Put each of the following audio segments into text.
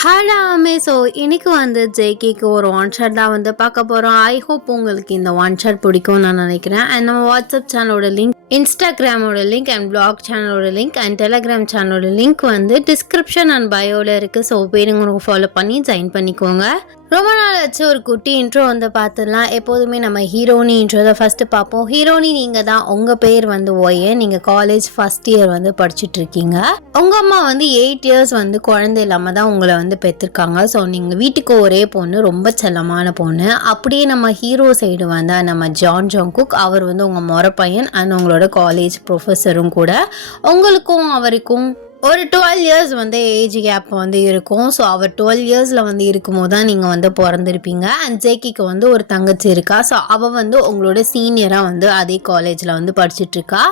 ஹலாமே so இன்னைக்கு வந்து ஜேகேக்கு ஒரு ஒன் ஷாட் தான் வந்து பார்க்க போகிறோம். ஐ ஹோப் உங்களுக்கு இந்த ஒன் ஷாட் பிடிக்கும்னு நான் நினைக்கிறேன். அண்ட் நம்ம வாட்ஸ்அப் சேனலோட லிங்க், இன்ஸ்டாகிராமோட லிங்க் அண்ட் பிளாக் சேனலோட லிங்க் அண்ட் டெலகிராம் சேனலோட லிங்க் வந்து டிஸ்கிரிப்ஷன் அண்ட் பயோவில் இருக்குது. ஸோ பேருங்க உங்களுக்கு ஃபாலோ பண்ணி ஜாயின் பண்ணிக்கோங்க. ரொம்ப நாள் ஆச்சு ஒரு குட்டி இன்ட்ரோ வந்து பார்த்துடலாம். எப்போதுமே நம்ம ஹீரோனி இன்ட்ரோ தான் ஃபஸ்ட்டு பார்ப்போம். ஹீரோனி நீங்கள் தான், உங்கள் பேர் வந்து ஒய்யே, நீங்கள் காலேஜ் ஃபஸ்ட் இயர் வந்து படிச்சுட்டு இருக்கீங்க. உங்கள் அம்மா வந்து 8 years வந்து குழந்தை இல்லாமல் தான் உங்களை வந்து பெற்றிருக்காங்க. ஸோ நீங்கள் வீட்டுக்கு ஒரே பொண்ணு, ரொம்ப செல்லமான பொண்ணு. அப்படியே நம்ம ஹீரோ சைடு வந்தால் நம்ம ஜான் ஜாங்குக், அவர் வந்து உங்கள் முறை பையன் அண்ட் உங்களோட காலேஜ் ப்ரொஃபஸரும் கூட. உங்களுக்கும் அவருக்கும் ஒரு 12 years வந்து ஏஜ் கேப் வந்து இருக்கும். ஸோ அவர் 12 yearsல வந்து இருக்கும்போது தான் நீங்கள் வந்து பிறந்திருப்பீங்க. அண்ட் ஜேக்கிக்கு வந்து ஒரு தங்கச்சி இருக்கா. ஸோ அவள் வந்து உங்களோட சீனியராக வந்து அதே காலேஜில் வந்து படிச்சுட்ருக்கா.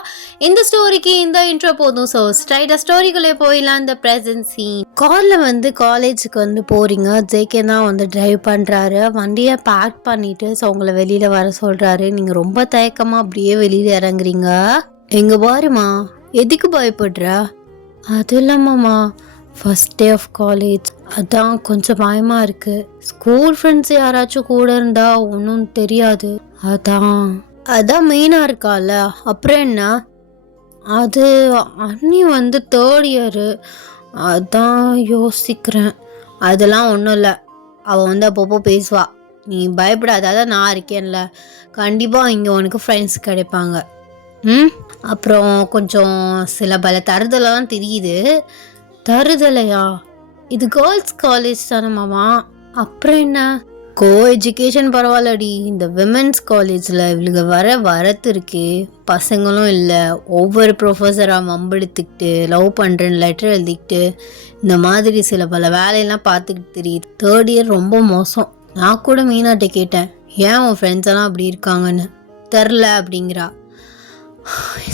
இந்த ஸ்டோரிக்கு இந்த இன்ட்ரோ போதும். ஸோ ஸ்ட்ரைட்டாக ஸ்டோரிக்குள்ளே போயிடலாம். இந்த ப்ரெசன்ட் சீன், காரில் வந்து காலேஜுக்கு வந்து போகிறீங்க. ஜேகே தான் வந்து டிரைவ் பண்ணுறாரு. வண்டியை பேக் பண்ணிவிட்டு ஸோ உங்களை வெளியில் வர சொல்கிறாரு. நீங்கள் ரொம்ப தயக்கமாக அப்படியே வெளியில் இறங்குறீங்க. எங்கே பாருமா, எதுக்கு பயப்படுற? அது இல்லாமம்மா, ஃபஸ்ட் டே ஆஃப் காலேஜ், அதான் கொஞ்சம் பயமாக இருக்குது. ஸ்கூல் ஃப்ரெண்ட்ஸ் யாராச்சும் கூட இருந்தால் ஒன்றும் தெரியாது. அதான் மெயினாக இருக்கால. அப்புறம் என்ன? அது அண்ணி வந்து 3rd year, அதான் யோசிக்கிறேன். அதெல்லாம் ஒன்றும் இல்லை, அவள் வந்து அப்பப்போ பேசுவா. நீ பயப்படாத, அதான் நான் இருக்கேன்ல. கண்டிப்பாக இங்கே உனக்கு ஃப்ரெண்ட்ஸ் கிடைப்பாங்க. அப்புறம் கொஞ்சம் சில பல தருதலாம் தெரியுது. தருதலையா? இது கேர்ள்ஸ் காலேஜ் தானே மாமா. அப்புறம் என்ன? கோ எஜுகேஷன் பரவாயில்லடி. இந்த விமென்ஸ் காலேஜில் இவளுக்கு வரத்து இருக்கு. பசங்களும் இல்லை. ஒவ்வொரு ப்ரொஃபஸராக மம்பெடுத்துக்கிட்டு லவ் பண்ணுறேன்னு லெட்டர் எழுதிக்கிட்டு இந்த மாதிரி சில பல வேலையெல்லாம் பார்த்துக்கிட்டு தெரியுது. 3rd year ரொம்ப மோசம். நான் கூட மீனாட்ட கேட்டேன், ஏன் உன் ஃப்ரெண்ட்ஸ் எல்லாம் அப்படி இருக்காங்கன்னு. தெரில அப்படிங்கிறா.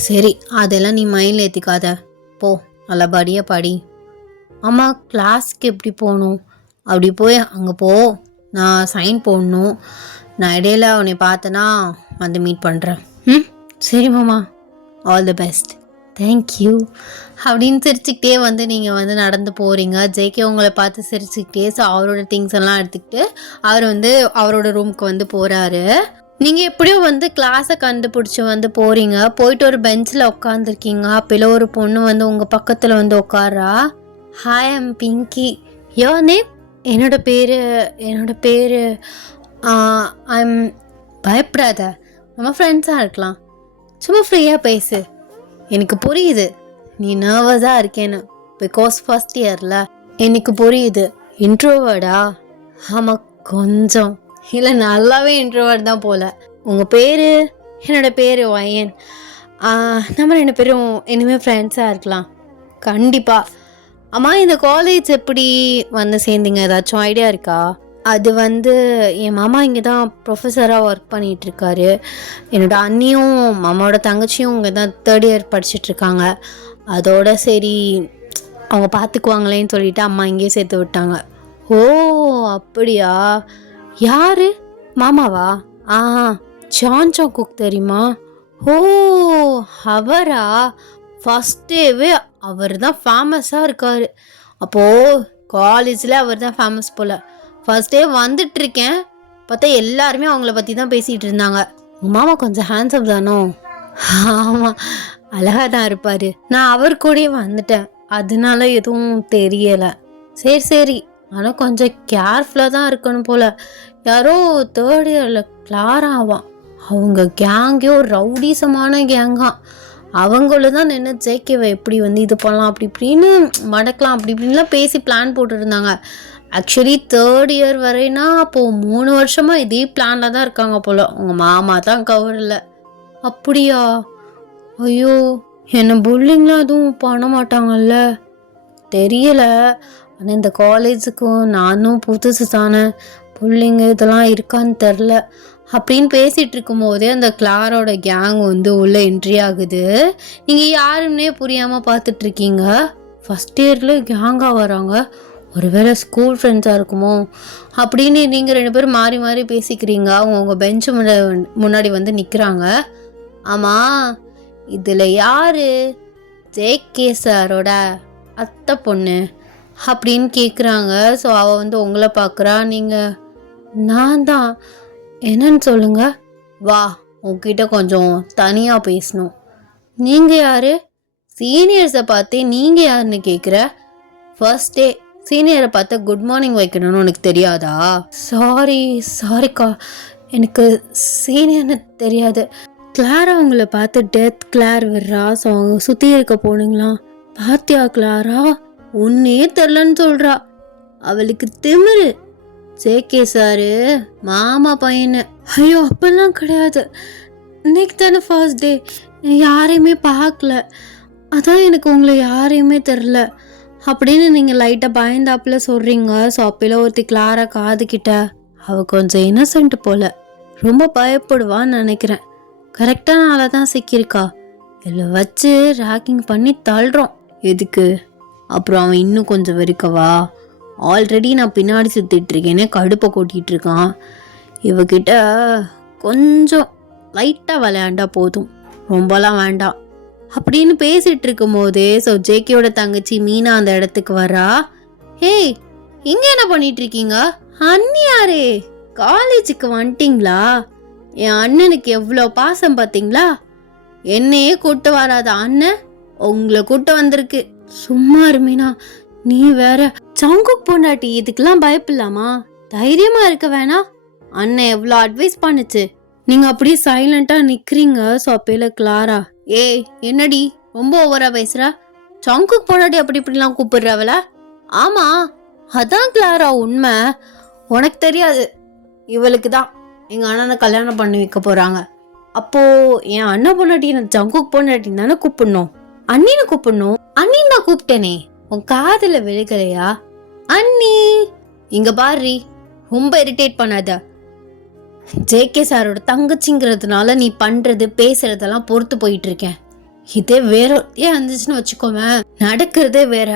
சரி, அதெல்லாம் நீ மைண்டில் ஏற்றிக்காத. போ, நல்லபடியாக படி. அம்மா, கிளாஸ்க்கு எப்படி போகணும்? அப்படி போய் அங்கே போ, நான் சைன் போடணும். நான் இடையில உன்னை பார்த்தேன்னா வந்து மீட் பண்ணுறேன். சரி மாமா, ஆல் தி பெஸ்ட். தேங்க்யூ அப்படின்னு சிரிச்சுக்கிட்டே வந்து நீங்கள் வந்து நடந்து போகிறீங்க. ஜேகே உங்களை பார்த்து சிரிச்சுக்கிட்டே ஸோ அவரோட திங்ஸ் எல்லாம் எடுத்துக்கிட்டு அவர் வந்து அவரோட ரூமுக்கு வந்து போகிறாரு. நீங்கள் எப்படியும் வந்து கிளாஸை கண்டுபிடிச்சி வந்து போகிறீங்க. போயிட்டு ஒரு பெஞ்சில் உட்காந்துருக்கீங்க. அப்போல ஒரு பொண்ணு வந்து உங்கள் பக்கத்தில் வந்து உட்காரா. Hi, I'm Pinky. Your name? என்னோட பேர் ஐம். பயப்படாத, நம்ம ஃப்ரெண்ட்ஸாக இருக்கலாம். சும்மா ஃப்ரீயாக பேசு. எனக்கு புரியுது நீ நர்வஸாக இருக்கேன்னு, பிகாஸ் ஃபஸ்ட் இயரில். எனக்கு புரியுது. இன்ட்ரோவர்டா? ஆமாம், கொஞ்சம். இல்லை, நல்லாவே இன்ட்ரோவர்ட் தான் போல். உங்கள் பேர்? என்னோட பேர் ஒயன். நம்ம 2 பேரும் இனிமேல் ஃப்ரெண்ட்ஸாக இருக்கலாம். கண்டிப்பாக. அம்மா, இந்த காலேஜ் எப்படி வந்து சேர்ந்தீங்க? ஏதாச்சும் ஐடியா இருக்கா? அது வந்து என் மாமா இங்கே தான் ப்ரொஃபஸராக ஒர்க் பண்ணிகிட்ருக்காரு. என்னோட அண்ணியும் மாமாவோட தங்கச்சியும் இங்கே தான் 3rd year படிச்சுட்ருக்காங்க. அதோட சரி அவங்க பார்த்துக்குவாங்களேன்னு சொல்லிவிட்டு அம்மா இங்கேயே சேர்த்து விட்டாங்க. ஓ அப்படியா? யாரு? மாமாவா? ஜான் ஜாங்குக் தெரியுமா? ஓ அவரா? ஃபஸ்ட் டேவே அவர் தான் ஃபேமஸாக இருக்கார். அப்போது காலேஜில் அவர் தான் ஃபேமஸ் போல். ஃபஸ்ட் டே வந்துட்டுருக்கேன், பார்த்தா எல்லாருமே அவங்கள பற்றி தான் பேசிகிட்டு இருந்தாங்க. உங்கள் மாமா கொஞ்சம் ஹேண்ட்ஸம் தானோ? ஆமாம், அழகாக தான் இருப்பார். நான் அவர் கூடயே வந்துட்டேன், அதனால எதுவும் தெரியலை. சரி, ஆனால் கொஞ்சம் கேர்ஃபுல்லாக தான் இருக்கணும் போல். யாரோ 3rd yearல கிளாராவாம். அவங்க கேங்கே ஒரு ரவுடிசமான கேங்காம். அவங்கள தான் நின்று ஜேகேவை எப்படி வந்து இது பண்ணலாம், அப்படி இப்படின்னு மடக்கலாம், அப்படி இப்படின்லாம் பேசி பிளான் போட்டுருந்தாங்க. ஆக்சுவலி 3rd year வரைனா அப்போது 3 வருஷமாக இதே பிளானில் தான் இருக்காங்க போல். உங்கள் மாமா தான் கவரில். அப்படியா? ஐயோ, என்னை புல்லிங்லாம் எதுவும் பண்ண மாட்டாங்கல்ல? தெரியலை. ஆனால் இந்த காலேஜுக்கும் நானும் புதுசு தானே, புள்ளிங்க இதெல்லாம் இருக்கான்னு தெரில அப்படின்னு பேசிகிட்டு இருக்கும்போதே அந்த கிளாரோட கேங் வந்து உள்ளே என்ட்ரி ஆகுது. நீங்கள் யாருன்னே புரியாமல் பார்த்துட்ருக்கீங்க. ஃபஸ்ட் இயரில் கேங்காக வராங்க. ஒருவேளை ஸ்கூல் ஃப்ரெண்ட்ஸாக இருக்குமோ அப்படின்னு நீங்கள் 2 பேரும் மாறி மாறி பேசிக்கிறீங்க. அவங்க உங்கள் பெஞ்சு முன்னாடி வந்து நிற்கிறாங்க. ஆமாம், இதில் யார்? ஜேகே சாரோட அத்தை பொண்ணு. அப்படின்னு கேட்குறாங்க. ஸோ அவள் வந்து உங்களை பார்க்குறா. நீங்கள் நான் தான் என்னன்னு சொல்லுங்க. வா உங்ககிட்ட கொஞ்சம் தனியாக பேசணும். நீங்கள் யார்? சீனியர்ஸை பார்த்தே நீங்கள் யாருன்னு கேட்குற? ஃபர்ஸ்ட் டே சீனியரை பார்த்து குட் மார்னிங் வைக்கணும்னு உனக்கு தெரியாதா? சாரிக்கா, எனக்கு சீனியர்னு தெரியாது. கிளாரா உங்களை பார்த்து டெத் கிளார் விடுறா. ஸோ அவங்க சுற்றி இருக்க போனீங்களாம். பாத்தியா கிளாரா, உன்னே தெரிலன்னு சொல்கிறா. அவளுக்கு திமிரு. ஜேகே சாரு மாமா பையனு. ஐயோ அப்பெல்லாம் கிடையாது, இன்னைக்கு தானே ஃபர்ஸ்ட் டே, யாரையுமே பார்க்கல, அதான் எனக்கு உங்களை யாரையுமே தெரில அப்படின்னு நீங்கள் லைட்டாக பயந்தாப்புல சொல்கிறீங்க. ஸோ அப்போல ஒருத்தி கிளாரா காதுகிட்ட, அவள் கொஞ்சம் இன்னசென்ட் போல், ரொம்ப பயப்படுவான்னு நினைக்கிறேன், கரெக்டான ஆளை தான் சிக்கியிருக்கா, இதில் வச்சு ரேக்கிங் பண்ணி தள்ளுறோம். எதுக்கு? அப்புறம் அவன் இன்னும் கொஞ்சம் வெறுக்கவா? ஆல்ரெடி நான் பின்னாடி சுற்றிட்டு இருக்கேனே, கடுப்பை கொட்டிகிட்டு இருக்கான். இவகிட்ட கொஞ்சம் லைட்டாக விளையாண்டா போதும், ரொம்பலாம் வேண்டாம் அப்படின்னு பேசிகிட்டு இருக்கும் போதே ஸோ ஜேகேயோட தங்கச்சி மீனா அந்த இடத்துக்கு வரா. ஹேய், இங்கே என்ன பண்ணிட்டு இருக்கீங்க? அண்ணியாரே, காலேஜுக்கு வந்துட்டிங்களா? என் அண்ணனுக்கு எவ்வளோ பாசம் பார்த்தீங்களா? என்னையே கூட்டு வராத அண்ணன் உங்களை கூட்டு வந்திருக்கு. சும்மா இருமீனா, நீ வேற. சங்குக் பொண்டாட்டி, இதுக்கெல்லாம் பயப்பில்லாமா? தைரியமா இருக்க வேணாம். அண்ணன் எவ்வளோ அட்வைஸ் பண்ணுச்சு, நீங்க அப்படியே சைலண்டா நிக்கிறீங்க. ஸோ அப்பையில கிளாரா, ஏய் என்னடி ரொம்ப ஓவரா பேசுற? சங்குக் பொண்டாட்டி அப்படி இப்படிலாம் கூப்பிடுறவள? ஆமா அதான் கிளாரா உண்மை, உனக்கு தெரியாது. இவளுக்கு தான் எங்க அண்ணனை கல்யாணம் பண்ணி வைக்க போறாங்க. அப்போ என் அண்ணன் பொண்டாட்டி நான் ஜங்குக் பொண்டாட்டி தானே கூப்பிடணும், அண்ணின்னு கூப்பிடணும். அண்ணின்னு நான் கூப்பிட்டேனே, உன் காதுல விழுகலையா? அண்ணி இங்க பாரு, ரொம்ப இரிட்டேட் பண்ணாத. ஜேகே சாரோட தங்கச்சிங்கிறதுனால நீ பண்றது பேசுறதெல்லாம் பொறுத்து போயிட்டு இருக்கேன். இதே வேற ஏன் இருந்துச்சுன்னு வச்சுக்கோவேன், நடக்கிறதே வேற.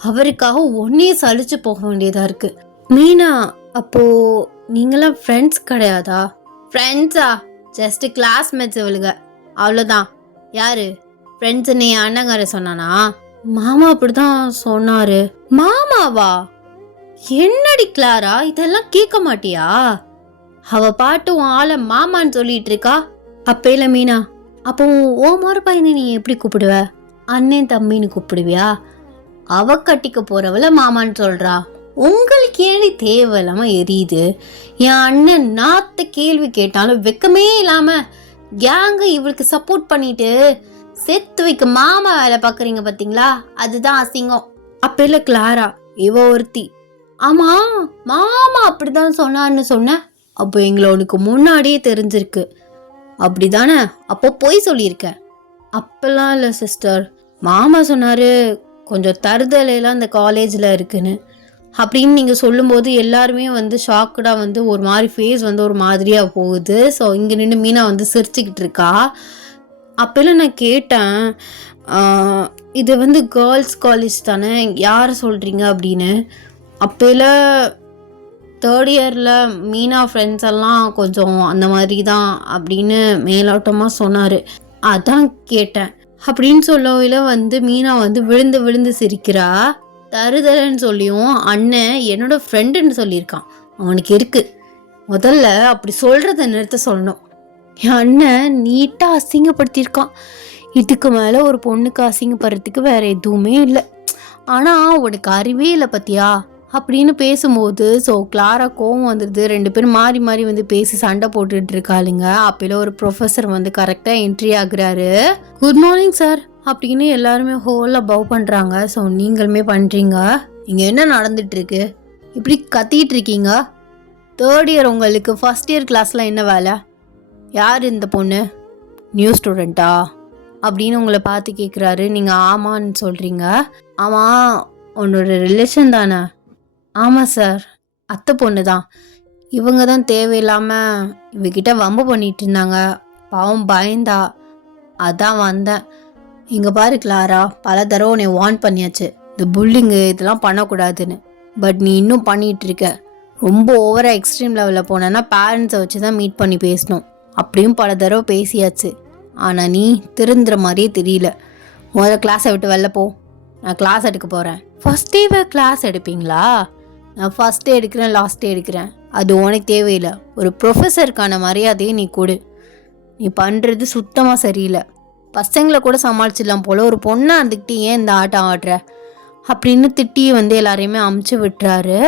அவருக்காக ஒன்னையே சலிச்சு போக வேண்டியதா இருக்கு. மீனா, அப்போ நீங்களாம் ஃப்ரெண்ட்ஸ் கிடையாதா? ஃப்ரெண்ட்ஸா? ஜஸ்ட் கிளாஸ்மேட்ஸ் இவளுங்க, அவ்வளோதான். யாரு ஃப்ரெண்ட்ஸ்ன்னு என் அண்ணங்கார சொன்னானா? மாமா அப்படிதான் சொன்னாரு. மாமாவா? என்னடி கிளாரா, இதெல்லாம் கேட்க மாட்டியா? அவ பாட்டு உன் ஆளை மாமான்னு சொல்லிட்டு இருக்கா. அப்பேல மீனா, அப்போ ஓ மறு பையனை நீ எப்படி கூப்பிடுவ? அண்ணன் தம்பின்னு கூப்பிடுவியா? அவ கட்டிக்க போறவள மாமான்னு சொல்றா. உங்களுக்கு ஏழி தேவையில்லாம எரியுது. என் அண்ணன் நாத்த கேள்வி கேட்டாலும் வெக்கமே இல்லாம கேங்க இவளுக்கு சப்போர்ட் பண்ணிட்டு செத்து வைக்க மாமா வேலை பாக்குறீங்க பாத்தீங்களா, அதுதான் அசிங்கம். அப்பேல கிளாரா, இவ ஒருத்தி. ஆமா மாமா அப்படிதான் சொன்னான்னு சொன்ன, அப்போ எங்களோனுக்கு முன்னாடியே தெரிஞ்சிருக்கு அப்படிதானே? அப்போ போய் சொல்லியிருக்க. அப்பெல்லாம் இல்லை சிஸ்டர், மாமா சொன்னாரு கொஞ்சம் தருதலையெல்லாம் இந்த காலேஜில் இருக்குன்னு அப்படின்னு நீங்கள் சொல்லும்போது எல்லாருமே வந்து ஷாக்குடாக வந்து ஒரு மாதிரி ஃபேஸ் வந்து ஒரு மாதிரியாக போகுது. ஸோ இங்கே நின்று மீனா வந்து சிரிச்சுக்கிட்டு இருக்கா. அப்பெல்லாம் நான் கேட்டேன், இது வந்து கேர்ள்ஸ் காலேஜ் தானே, யாரை சொல்கிறீங்க அப்படின்னு. அப்போல தேர்ட் இயரில் மீனா ஃப்ரெண்ட்ஸ் எல்லாம் கொஞ்சம் அந்த மாதிரி தான் அப்படின்னு மேலோட்டமாக சொன்னார். அதான் கேட்டேன் அப்படின்னு சொல்லவில்லை வந்து மீனா வந்து விழுந்து விழுந்து சிரிக்கிறா. தருதலன்னு சொல்லியும் அண்ணன் என்னோட ஃப்ரெண்டுன்னு சொல்லியிருக்கான். அவனுக்கு இருக்கு, முதல்ல அப்படி சொல்கிறத நிறுத்த சொல்லணும். என் அண்ணன் நீட்டாக அசிங்கப்படுத்தியிருக்கான். இதுக்கு மேலே ஒரு பொண்ணுக்கு அசிங்கப்படுறதுக்கு வேற எதுவுமே இல்லை. ஆனால் உனக்கு அறிவே இல்லை பத்தியா அப்படின்னு பேசும்போது ஸோ கிளாரா கோவம் வந்துடுது. ரெண்டு பேரும் மாறி மாறி வந்து பேசி சண்டை போட்டுட்டு இருக்காளுங்க. அப்போல ஒரு ப்ரொஃபஸர் வந்து கரெக்டாக என்ட்ரி ஆகுறாரு. குட் மார்னிங் சார் அப்படின்னு எல்லாருமே ஹோலில் பவ் பண்ணுறாங்க. ஸோ நீங்களுமே பண்ணுறீங்க. இங்கே என்ன நடந்துட்டு இருக்கு, இப்படி கத்திட்டு இருக்கீங்க? தேர்ட் இயர் உங்களுக்கு ஃபர்ஸ்ட் இயர் கிளாஸில் என்ன வேலை? யார் இந்த பொண்ணு? நியூ ஸ்டூடெண்ட்டா அப்படின்னு உங்களை பார்த்து கேட்குறாரு. நீங்கள் ஆமான்னு சொல்கிறீங்க. ஆமாம், உன்னோட ரிலேஷன் தானே? ஆமாம் சார், அத்தை பொண்ணு தான். இவங்க தான் தேவையில்லாமல் இவகிட்ட வம்பு பண்ணிட்டு இருந்தாங்க, பாவம் பயந்தா, அதான் வந்தேன். இங்கே பாரு கிளாரா, பல தடவை உன்னை வார்ன் பண்ணியாச்சு இந்த புல்லிங்கு இதெல்லாம் பண்ணக்கூடாதுன்னு. பட் நீ இன்னும் பண்ணிகிட்டு இருக்க. ரொம்ப ஓவராக எக்ஸ்ட்ரீம் லெவலில் போனேன்னா பேரண்ட்ஸை வச்சு தான் மீட் பண்ணி பேசணும். அப்படியும் பல தடவை பேசியாச்சு. ஆனால் நீ திருந்துற மாதிரியே தெரியல. முதல்ல கிளாஸை விட்டு வெளில போ. நான் கிளாஸ் எடுக்க போகிறேன். ஃபஸ்ட் டேவே கிளாஸ் எடுப்பீங்களா? நான் ஃபஸ்ட் டே எடுக்கிறேன், லாஸ்ட் டே எடுக்கிறேன், அது உனக்கு தேவையில்லை. ஒரு ப்ரொஃபஸருக்கான மரியாதையை நீ கொடு. நீ பண்ணுறது சுத்தமாக சரியில்லை. பசங்களை கூட சமாளிச்சிடலாம் போல், ஒரு பொண்ணை இருந்துக்கிட்டு ஏன் இந்த ஆட்டம் ஆடுற அப்படின்னு திட்டி எல்லாரையுமே அமுச்சு விட்டுறாரு.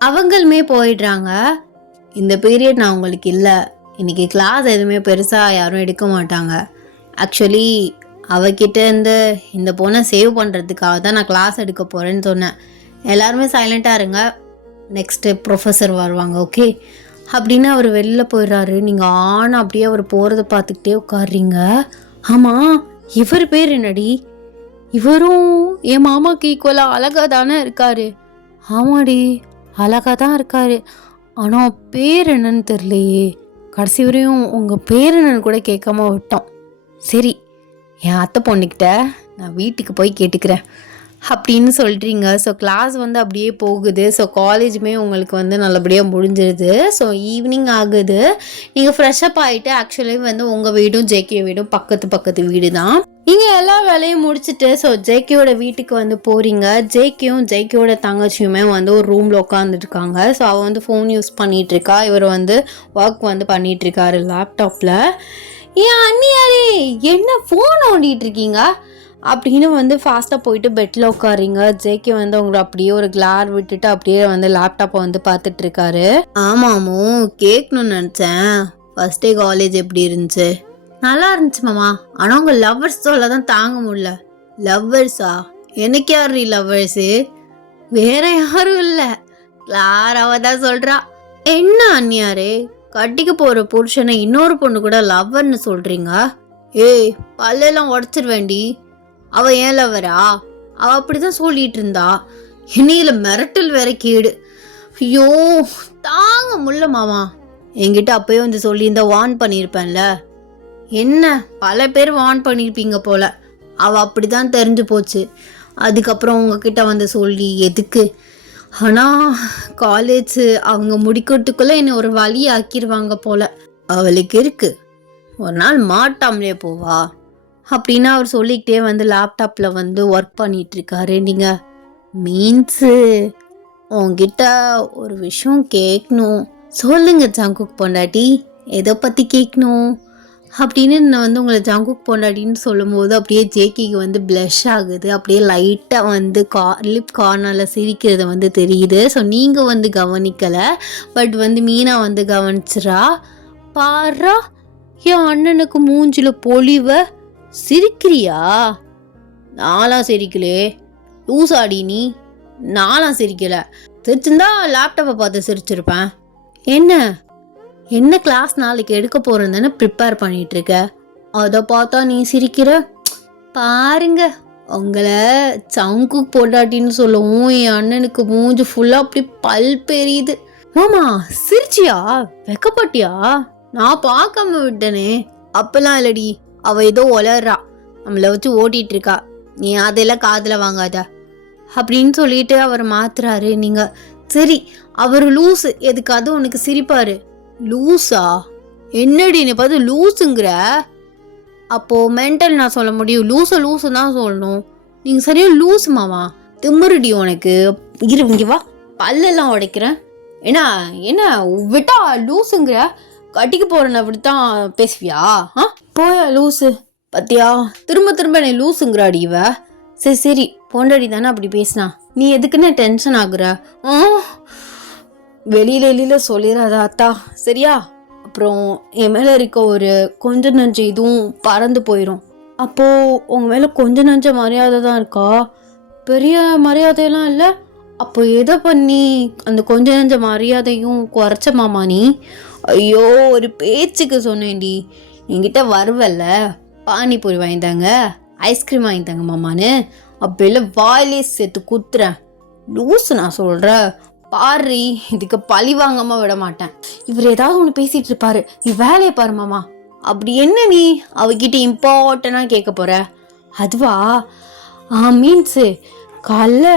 அவங்களுமே போயிடுறாங்க. இந்த பீரியட் நான் உங்களுக்கு இல்லை, இன்றைக்கி கிளாஸ் எதுவுமே பெருசாக யாரும் எடுக்க மாட்டாங்க. ஆக்சுவலி அவகிட்ட இந்த பொண்ணை சேவ் பண்ணுறதுக்காக தான் நான் கிளாஸ் எடுக்க போகிறேன்னு சொன்னேன். எல்லாருமே சைலண்ட்டாக இருங்க, நெக்ஸ்ட்டு ப்ரொஃபஸர் வருவாங்க, ஓகே அப்படின்னு அவர் வெளில போயிடுறாரு. நீங்கள் ஆனா அப்படியே அவர் போகிறத பார்த்துக்கிட்டே உட்காடுறீங்க. ஆமாம், இவர் பேர் என்னடி? இவரும் என் மாமாக்கு ஈக்குவலாக அழகாக தானே இருக்காரு. ஆமாடி, அழகாக தான் இருக்காரு. ஆனால் பேர் என்னன்னு தெரியலையே. கடைசி வரையும் உங்கள் பேர் என்னன்னு கூட கேட்காம விட்டோம். சரி, என் அத்தை பொண்ணுக்கிட்ட நான் வீட்டுக்கு போய் கேட்டுக்கிறேன் அப்படின்னு சொல்கிறீங்க. ஸோ கிளாஸ் அப்படியே போகுது. ஸோ காலேஜுமே உங்களுக்கு நல்லபடியாக முடிஞ்சிருது. ஸோ ஈவினிங் ஆகுது. நீங்கள் ஃப்ரெஷ்அப் ஆகிட்டு ஆக்சுவலி உங்கள் வீடும் ஜேகே வீடும் பக்கத்து வீடு தான். நீங்கள் எல்லா வேலையும் முடிச்சுட்டு ஸோ ஜேகேயோட வீட்டுக்கு போகிறீங்க. ஜேகேயோட தங்கச்சியுமே ஒரு ரூமில் உட்காந்துருக்காங்க. ஸோ அவள் ஃபோன் யூஸ் பண்ணிகிட்ருக்கா. இவர் ஒர்க் பண்ணிகிட்ருக்காரு லேப்டாப்பில். ஏன் அண்ணியாரே என்ன ஃபோன் நோண்டிகிட்டு இருக்கீங்க அப்படின்னு ஃபாஸ்ட்டாக போயிட்டு பெட்டில் உட்காரிங்க. ஜேகே உங்களை அப்படியே ஒரு கிளார் விட்டுட்டு அப்படியே லேப்டாப்பை பார்த்துட்ருக்காரு. ஆமாமோ, கேட்கணும்னு நினச்சேன். ஃபஸ்ட் டே காலேஜ் எப்படி இருந்துச்சு? நல்லா இருந்துச்சு மாமா. ஆனால் உங்கள் லவ்வர்ஸ் சொல்ல தான் தாங்க முடியல. லவ்வர்ஸா? எனக்கு யாரு லவ்வர்ஸு? வேற யாரும் இல்லை, கிளாராவை தான் சொல்கிறா. என்ன அண்ணியாரே, கட்டிக்க போகிற புருஷனை இன்னொரு பொண்ணு கூட லவ்வர்னு சொல்கிறீங்க? ஏய், பல்லெல்லாம் உடச்சிருவேண்டி. அவள் ஏன் லவ்வரா? அவள் அப்படி தான் சொல்லிட்டு இருந்தா. என்னையில மிரட்டல் வேற கேடு. ஐயோ தாங்க முல்ல மாமா. என்கிட்ட அப்போயே சொல்லியிருந்தா வார்ன் பண்ணியிருப்பேன்ல. என்ன, பல பேர் வார்ன் பண்ணியிருப்பீங்க போல. அவள் அப்படி தான் தெரிஞ்சு போச்சு. அதுக்கப்புறம் உங்ககிட்ட சொல்லி எதுக்கு? ஆனால் காலேஜ் அவங்க முடிக்கிறதுக்குள்ளே என்னை ஒரு வழி ஆக்கிடுவாங்க போல. அவளுக்கு இருக்கு, ஒரு நாள் மாட்டாமலே போவா அப்படின்னு அவர் சொல்லிக்கிட்டே லேப்டாப்பில் ஒர்க் பண்ணிகிட்ருக்காரு. நீங்கள் மீன்ஸு உங்ககிட்ட ஒரு விஷயம் கேட்கணும். சொல்லுங்க ஜங்குக் பொண்டாட்டி, எதை பற்றி கேட்கணும் அப்படின்னு நான் உங்களை ஜங்குக் பொண்டாட்டின்னு சொல்லும்போது அப்படியே ஜேகேக்கு ப்ளஷ் ஆகுது. அப்படியே லைட்டாக லிப் கார்னரில் சிரிக்கிறது தெரியுது. ஸோ நீங்கள் கவனிக்கலை, பட் மீனா கவனிச்சிரா. பாரா, என் அண்ணனுக்கு மூஞ்சில் பொலிவ சிரிக்கிறியா? நாலாம் சிரிக்கலே, லூசாடி நீ. நாலாம் சிரிக்கலை, சிரிச்சிருந்தா லேப்டாப்பை பார்த்து சிரிச்சிருப்பேன். என்ன கிளாஸ் நாளைக்கு எடுக்க போகிறேன்னு ப்ரிப்பேர் பண்ணிகிட்ருக்க, அதை பார்த்தா நீ சிரிக்கிற? பாருங்க, உங்களை ஜங்குக் பொண்டாட்டின்னு சொல்லவும் என் அண்ணனுக்கு மூஞ்சி ஃபுல்லாக அப்படி பல் பெரியுது. மாமா சிரிச்சியா? வெக்கப்பட்டியா? நான் பார்க்காம விட்டனே. அப்பெல்லாம் இல்லடி, அவள் ஏதோ உளறா, நம்மளை வச்சு ஓட்டிகிட்டு இருக்கா, நீ அதெல்லாம் காதில் வாங்காத அப்படின்னு சொல்லிட்டு அவர் மாத்துறாரு. நீங்கள் சரி, அவர் லூஸு, எதுக்காவது உனக்கு சிரிப்பாரு. லூஸா? என்னடி நீ பார்த்து லூஸுங்கிற? அப்போது மென்டல் நான் சொல்ல முடியும், லூஸு தான் சொல்லணும். நீங்கள் சரியாக லூஸ் மாமா. திமுருடி உனக்கு. இங்கே வா, பல்லெல்லாம் உடைக்கிறேன். என்ன விட்டா லூஸுங்கிற? கட்டிக்கு போகிறேன் அப்படித்தான் பேசுவியா? போயா லூஸு. பத்தியா, திரும்ப நீ லூஸுங்கிறாடி இவ. சரி பொண்டாடி தானே அப்படி பேசினா, நீ எதுக்குன்னு டென்ஷன் ஆகுற? வெளியில சொல்லிடாத அத்தா, சரியா? அப்புறம் என் மேலே இருக்க ஒரு கொஞ்சம் நஞ்சு இதுவும் பறந்து போயிடும். அப்போது உங்கள் மேலே கொஞ்சம் நஞ்ச மரியாதை தான் இருக்கா, பெரிய மரியாதையெல்லாம் இல்லை. அப்போ எதை பண்ணி அந்த கொஞ்ச நஞ்ச மரியாதையும் குறைச்ச மாமா நீ? ஐயோ, ஒரு பேச்சுக்கு சொன்னேன்டி. என்கிட்ட வருவல்ல, பானிபூரி வாங்கித்தாங்க, ஐஸ்கிரீம் வாங்கித்தாங்க மாமான்னு, அப்போ இல்லை வாயிலே சேர்த்து குத்துறேன். லூஸு நான் சொல்கிறேன் பாரு, இதுக்கு பழி வாங்காமல் விட மாட்டேன். இவர் ஏதாவது ஒன்று பேசிகிட்டு இருப்பாரு, நீ வேலையை பாரு மாமா. அப்படி என்ன நீ அவகிட்ட இம்பார்ட்டண்டாக கேட்க போகிற? அதுவா? மீன்ஸு காலைல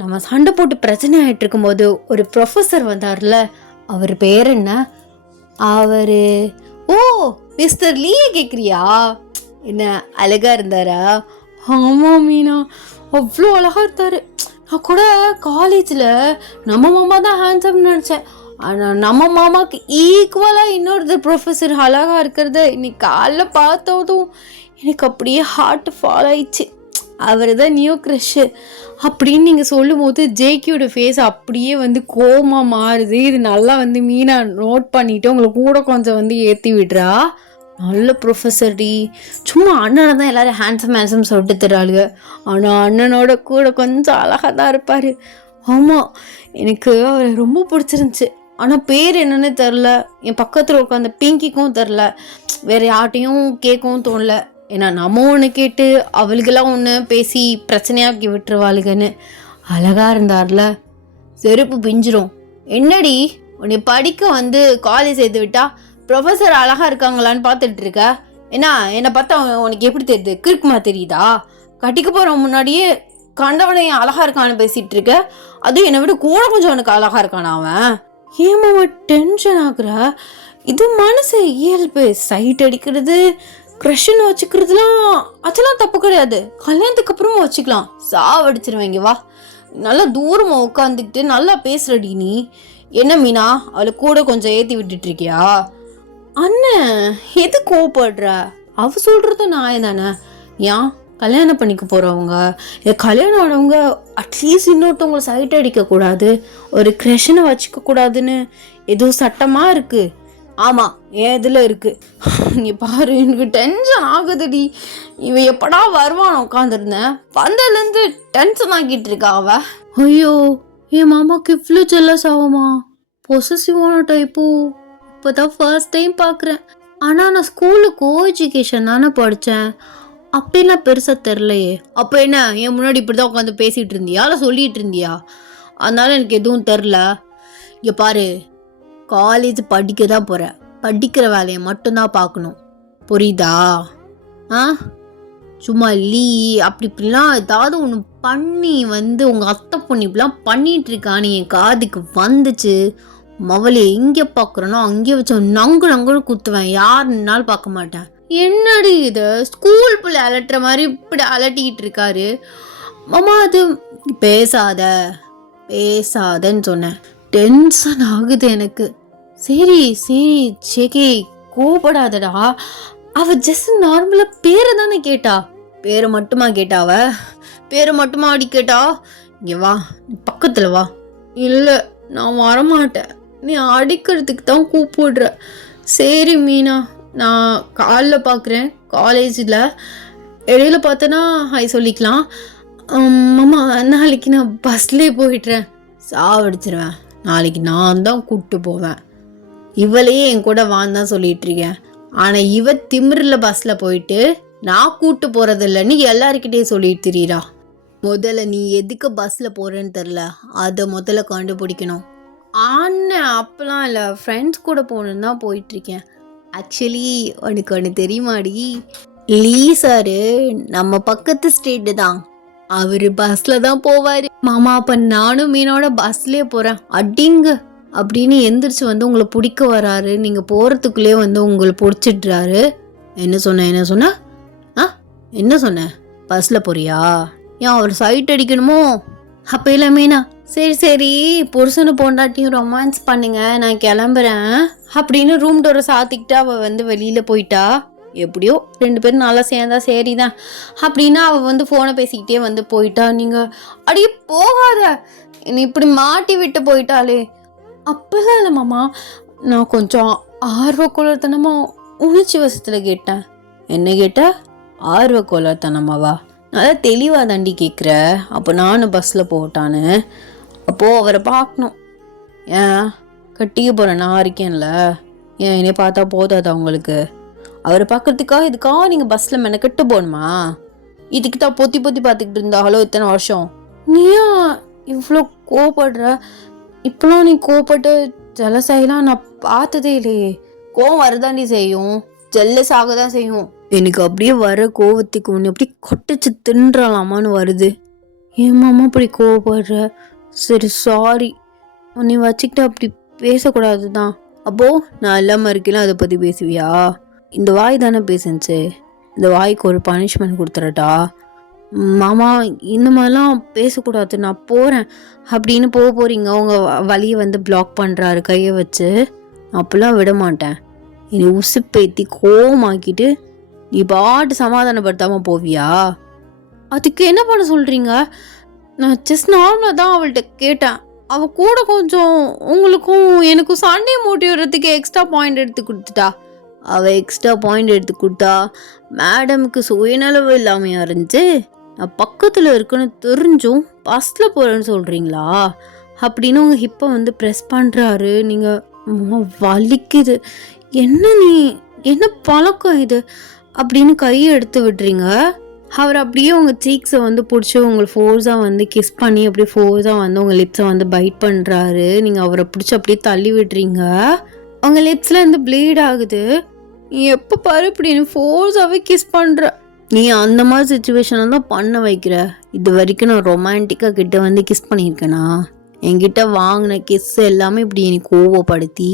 நம்ம சண்டை போட்டு பிரச்சனை ஆகிட்டு இருக்கும்போது ஒரு ப்ரொஃபஸர் வந்தார்ல, அவர் பேர் என்ன? அவர் மிஸ்டர் லீயை கேட்குறியா? என்ன அழகாக இருந்தாரா? ஆமாம் மீனா, அவ்வளோ அழகாக இருந்தார். நான் கூட காலேஜில் நம்ம மாமா தான் ஹேண்ட்ஸம்னு நினச்சேன். ஆனால் நம்ம மாமாவுக்கு ஈக்குவலாக இன்னொரு ப்ரொஃபஸர் அழகாக இருக்கிறத இன்னைக்கு காலைல பார்த்ததும் எனக்கு அப்படியே ஹார்ட் ஃபால் ஆயிடுச்சு. அவர் தான் நியூ க்ரஷ்ஷு அப்படின்னு நீங்கள் சொல்லும் போது ஜேகியோட ஃபேஸ் அப்படியே வந்து கோமா மாறுது. இது நல்லா வந்து மீனா நோட் பண்ணிவிட்டு உங்களை கூட கொஞ்சம் வந்து ஏற்றி விடுறா. நல்ல ப்ரொஃபஸர் டி. சும்மா அண்ணனை தான் எல்லோரும் ஹேண்ட்ஸம் சொல்லிட்டு தர்றாளுங்க. ஆனால் அண்ணனோட கூட கொஞ்சம் அழகாக தான் இருப்பார். ஆமாம், எனக்கு அவரை ரொம்ப பிடிச்சிருந்துச்சி. ஆனால் பேர் என்னன்னு தெரில. என் பக்கத்தில் உட்காந்த பிங்கிக்கும் தெரில. வேறு யார்ட்டையும் கேட்கவும் தோணல. ஏன்னா நம்ம ஒன்று கேட்டு அவளுக்கெல்லாம் ஒன்று பேசி பிரச்சனையாக்கி விட்டுருவாளுகன்னு. அழகாக இருந்தார்ல. செருப்பு பிஞ்சிரும். என்னடி உன்னை படிக்க வந்து காலேஜ் சேர்த்து விட்டா ப்ரொஃபஸர் அழகாக இருக்காங்களான்னு பார்த்துட்டு இருக்க? ஏன்னா என்னை பார்த்தா உனக்கு எப்படி தெரியுது? கிறுக்குமா தெரியுதா? கட்டிக்க போகிற முன்னாடியே கண்டவனை அழகாக இருக்கான்னு பேசிகிட்டு இருக்க. அதுவும் என்னை விட கூட கொஞ்சம் உனக்கு அழகாக இருக்கானா அவன்? ஏமா டென்ஷன் ஆகுற? இது மனசு இயல்பு. சைட் அடிக்கிறது, க்ரஷ்ன்னு வச்சுக்கிறதுலாம் அதெல்லாம் தப்பு கிடையாது. கல்யாணத்துக்கு அப்புறமும் வச்சுக்கலாம். சாவடிச்சிருவேங்க. வா, நல்லா தூரமாக உட்காந்துக்கிட்டு நல்லா பேசுறடி நீ. என்ன மீனா, அவளை கூட கொஞ்சம் ஏற்றி விட்டுட்டு இருக்கியா? அண்ணன் எது கோவப்படுற? அவ சொல்கிறதும் நியாயம் தானே. ஏன் கல்யாணம் பண்ணிக்க போகிறவங்க, கல்யாணம் ஆனவங்க அட்லீஸ்ட் இன்னொருத்தவங்களை சைட் அடிக்கக்கூடாது, ஒரு க்ரஷ்னை வச்சுக்க கூடாதுன்னு ஏதோ சட்டமாக இருக்குது. ஆமாம், ஏன் இதில் இருக்குது. இங்கே பாரு, எனக்கு டென்ஷன் ஆகுதுடி. இவன் எப்படா வருவான் உட்காந்துருந்தேன். வந்ததுலேருந்து டென்ஷன் ஆக்கிட்டு இருக்கா அவ. ஐயோ, என் மாமாவுக்கு இவ்வளோ ஜெல்லஸ் ஆகுமா? பொசசிவான டைப்போ. இப்போ தான் ஃபர்ஸ்ட் டைம் பார்க்குறேன். ஆனால் நான் ஸ்கூலில் கோ எஜுகேஷன் தானே படித்தேன். அப்படிலாம் பெருசாக தெரிலையே. அப்போ என்ன என் முன்னாடி இப்படி தான் உட்காந்து பேசிகிட்டு இருந்தியா இல்லை சொல்லிகிட்டு இருந்தியா? அதனால எனக்கு எதுவும் தெரில. இங்கே பாரு, காலேஜ் படிக்க தான் போகிறேன். படிக்கிற வேலையை மட்டும்தான் பார்க்கணும், புரியுதா? சும்மா லீ அப்படி இப்படிலாம் ஏதாவது ஒன்று பண்ணி வந்து உங்கள் அத்தை பொண்ணு இப்படிலாம் பண்ணிகிட்டு இருக்கான்னு என் காதுக்கு வந்துச்சு. மவளை எங்கே பார்க்குறனோ அங்கே வச்சு நங்குன்னு குத்துவேன். யாருன்னாலும் பார்க்க மாட்டேன். என்னடி இது, ஸ்கூல் பிள்ளை அலட்டுற மாதிரி இப்படி அலட்டிக்கிட்டு இருக்காரு மாமா. அது பேசாதன்னு சொன்னேன். டென்ஷன் ஆகுது எனக்கு. சரி சேகே, கோபப்படாதடா. அவ ஜஸ்ட் நார்மலாக பேரை தானே கேட்டா. பேரை மட்டுமா கேட்டா? அவ பேரை மட்டுமா அடி கேட்டா? இங்கே வா, பக்கத்தில் வா. இல்லை, நான் வரமாட்டேன். நீ அடிக்கிறதுக்கு தான் கூப்பிடுற. சரி மீனா, நான் காலைல பார்க்குறேன். காலேஜில் இடையில பார்த்தேன்னா ஹாய் சொல்லிக்கலாம். மாமா, நாளைக்கு நான் பஸ்லேயே போயிட்டுறேன். சாவடிச்சிருவேன். நாளைக்கு நான் தான் கூப்பிட்டு போவேன். இவளையே என் கூட வான்னு தான் சொல்லிட்டு இருக்கேன். ஆனால் இவ திமிரில் பஸ்ஸில் போயிட்டு நான் கூப்பிட்டு போகிறது இல்லைன்னு எல்லாருக்கிட்டே சொல்லிட்டு திரியிறா. முதல்ல நீ எதுக்கு பஸ்ஸில் போகிறேன்னு தெரில, அதை முதல்ல கண்டுபிடிக்கணும். அண்ணன் அப்பெல்லாம் இல்லை, ஃப்ரெண்ட்ஸ் கூட போகணுன்னு தான் போயிட்டுருக்கேன். ஆக்சுவலி உனக்கு ஒன்று தெரியுமாடி, லீ சாரு நம்ம பக்கத்து ஸ்டேட்டு தான். அவர் பஸ்ஸில் தான் போவார். மாமா, அப்போ நானும் மீனோட பஸ்லேயே போகிறேன் அடிங்க அப்படின்னு எந்திரிச்சு வந்து உங்களை பிடிக்க வராரு. நீங்கள் போகிறதுக்குள்ளே வந்து உங்களை பிடிச்சிட்றாரு. என்ன சொன்ன பஸ்ஸில் போறியா? ஏன் அவர் சைட் அடிக்கணுமோ? அப்போ இல்லை மீனா, சரி புருஷனை பொண்டாட்டியும் ரொமான்ஸ் பண்ணுங்க, நான் கிளம்புறேன் அப்படின்னு ரூம் டோரை சாத்திக்கிட்டு அவள் வந்து வெளியில் போயிட்டா. எப்படியோ 2 பேரும் நல்லா சேர்ந்தா சரிதான் அப்படின்னா அவள் வந்து ஃபோனை பேசிக்கிட்டே வந்து போயிட்டா. நீங்கள் அடியே போகாத, என்னை இப்படி மாட்டி விட்டு போயிட்டாளே. அப்போதான் இல்லை மாமா, நான் கொஞ்சம் ஆர்வக்கோளத்தனமாக உணர்ச்சி வசத்தில் கேட்டேன். என்ன கேட்ட? ஆர்வக்கோளத்தனமாவா? நல்லா தெளிவாக தாண்டி கேட்குற. அப்போ நானும் பஸ்ஸில் போட்டான்னு. அப்போது அவரை பார்க்கணும். ஏன் கட்டிக்க போகிறேன் நான் இருக்கேன்ல, ஏன் என்னை பார்த்தா போதாதா உங்களுக்கு? அவரை பார்க்கறதுக்காக இதுக்காக நீங்கள் பஸ்ஸில் மெனக்கெட்டு போகணுமா? இதுக்கு தான் பொத்தி பார்த்துக்கிட்டு இருந்தாங்களோ இத்தனை வருஷம். நீயா இவ்வளோ கோவப்படுற? இப்போலாம் நீ கோவப்பட்டு ஜெலஸாகலாம் நான் பார்த்ததே இல்லையே. கோவம் வரதாண்டி செய்யும், ஜெல்லஸ் ஆக தான் செய்யும். எனக்கு அப்படியே வர கோவத்துக்கு ஒன்று அப்படி கொட்டிச்சு தின்றலாமான்னு வருது. ஏமாம்மா அப்படி கோவப்படுற? சரி சாரி, உன்னை வச்சுக்கிட்டு அப்படி பேசக்கூடாது தான். அப்போது நான் இல்லாமல் இருக்கலாம் அதை பற்றி பேசுவியா? இந்த வாய் தானே பேசுச்சு, இந்த வாய்க்கு ஒரு பனிஷ்மெண்ட் கொடுத்துறட்டா? மாமா இந்த மாதிரிலாம் பேசக்கூடாது, நான் போகிறேன் அப்படின்னு போகிறீங்க. அவங்க வழியை வந்து பிளாக் பண்ணுறாரு கையை வச்சு. அப்பெல்லாம் விட மாட்டேன். என்னை உசுப்பேத்தி கோவமாக்கிட்டு நீ பாட்டு சமாதானப்படுத்தாமல் போவியா? அதுக்கு என்ன பண்ண சொல்கிறீங்க? நான் ஜஸ்ட் நார்மலாக தான் அவள்கிட்ட கேட்டேன். அவள் கூட கொஞ்சம் உங்களுக்கும் எனக்கும் சண்டே மூட்டி வர்றதுக்கு எக்ஸ்ட்ரா பாயிண்ட் எடுத்து கொடுத்துட்டா. அவள் எக்ஸ்ட்ரா பாயிண்ட் எடுத்து கொடுத்தா மேடமுக்கு சுயநலவு இல்லாமையா இருந்துச்சு. நான் பக்கத்தில் இருக்குன்னு தெரிஞ்சும் பஸ்ஸில் போகிறேன்னு சொல்கிறீங்களா அப்படின்னு உங்கள் ஹிப்பை வந்து ப்ரெஸ் பண்ணுறாரு. நீங்கள் வலிக்குது. என்ன பழக்கம் இது அப்படின்னு கையை எடுத்து விடுறீங்க. அவர் அப்படியே உங்கள் சீக்ஸை வந்து பிடிச்சி உங்களை ஃபோர்ஸாக வந்து கிஸ் பண்ணி அப்படியே ஃபோர்ஸாக வந்து உங்கள் லிப்ஸை வந்து பைட் பண்ணுறாரு. நீங்கள் அவரை பிடிச்சி அப்படியே தள்ளி விடுறீங்க. உங்கள் லிப்ஸில் இருந்து ப்ளீட் ஆகுது. நீ எப்போ பாரு இப்படின்னு ஃபோர்ஸாகவே கிஸ் பண்ணுற. நீ அந்த மாதிரி சுச்சுவேஷனை தான் பண்ண வைக்கிற. இது வரைக்கும் நான் ரொமான்டிக்காக கிட்ட வந்து கிஸ் பண்ணியிருக்கேனா? என்கிட்ட வாங்கின கிஸ் எல்லாமே இப்படி எனக்கு கோவப்படுத்தி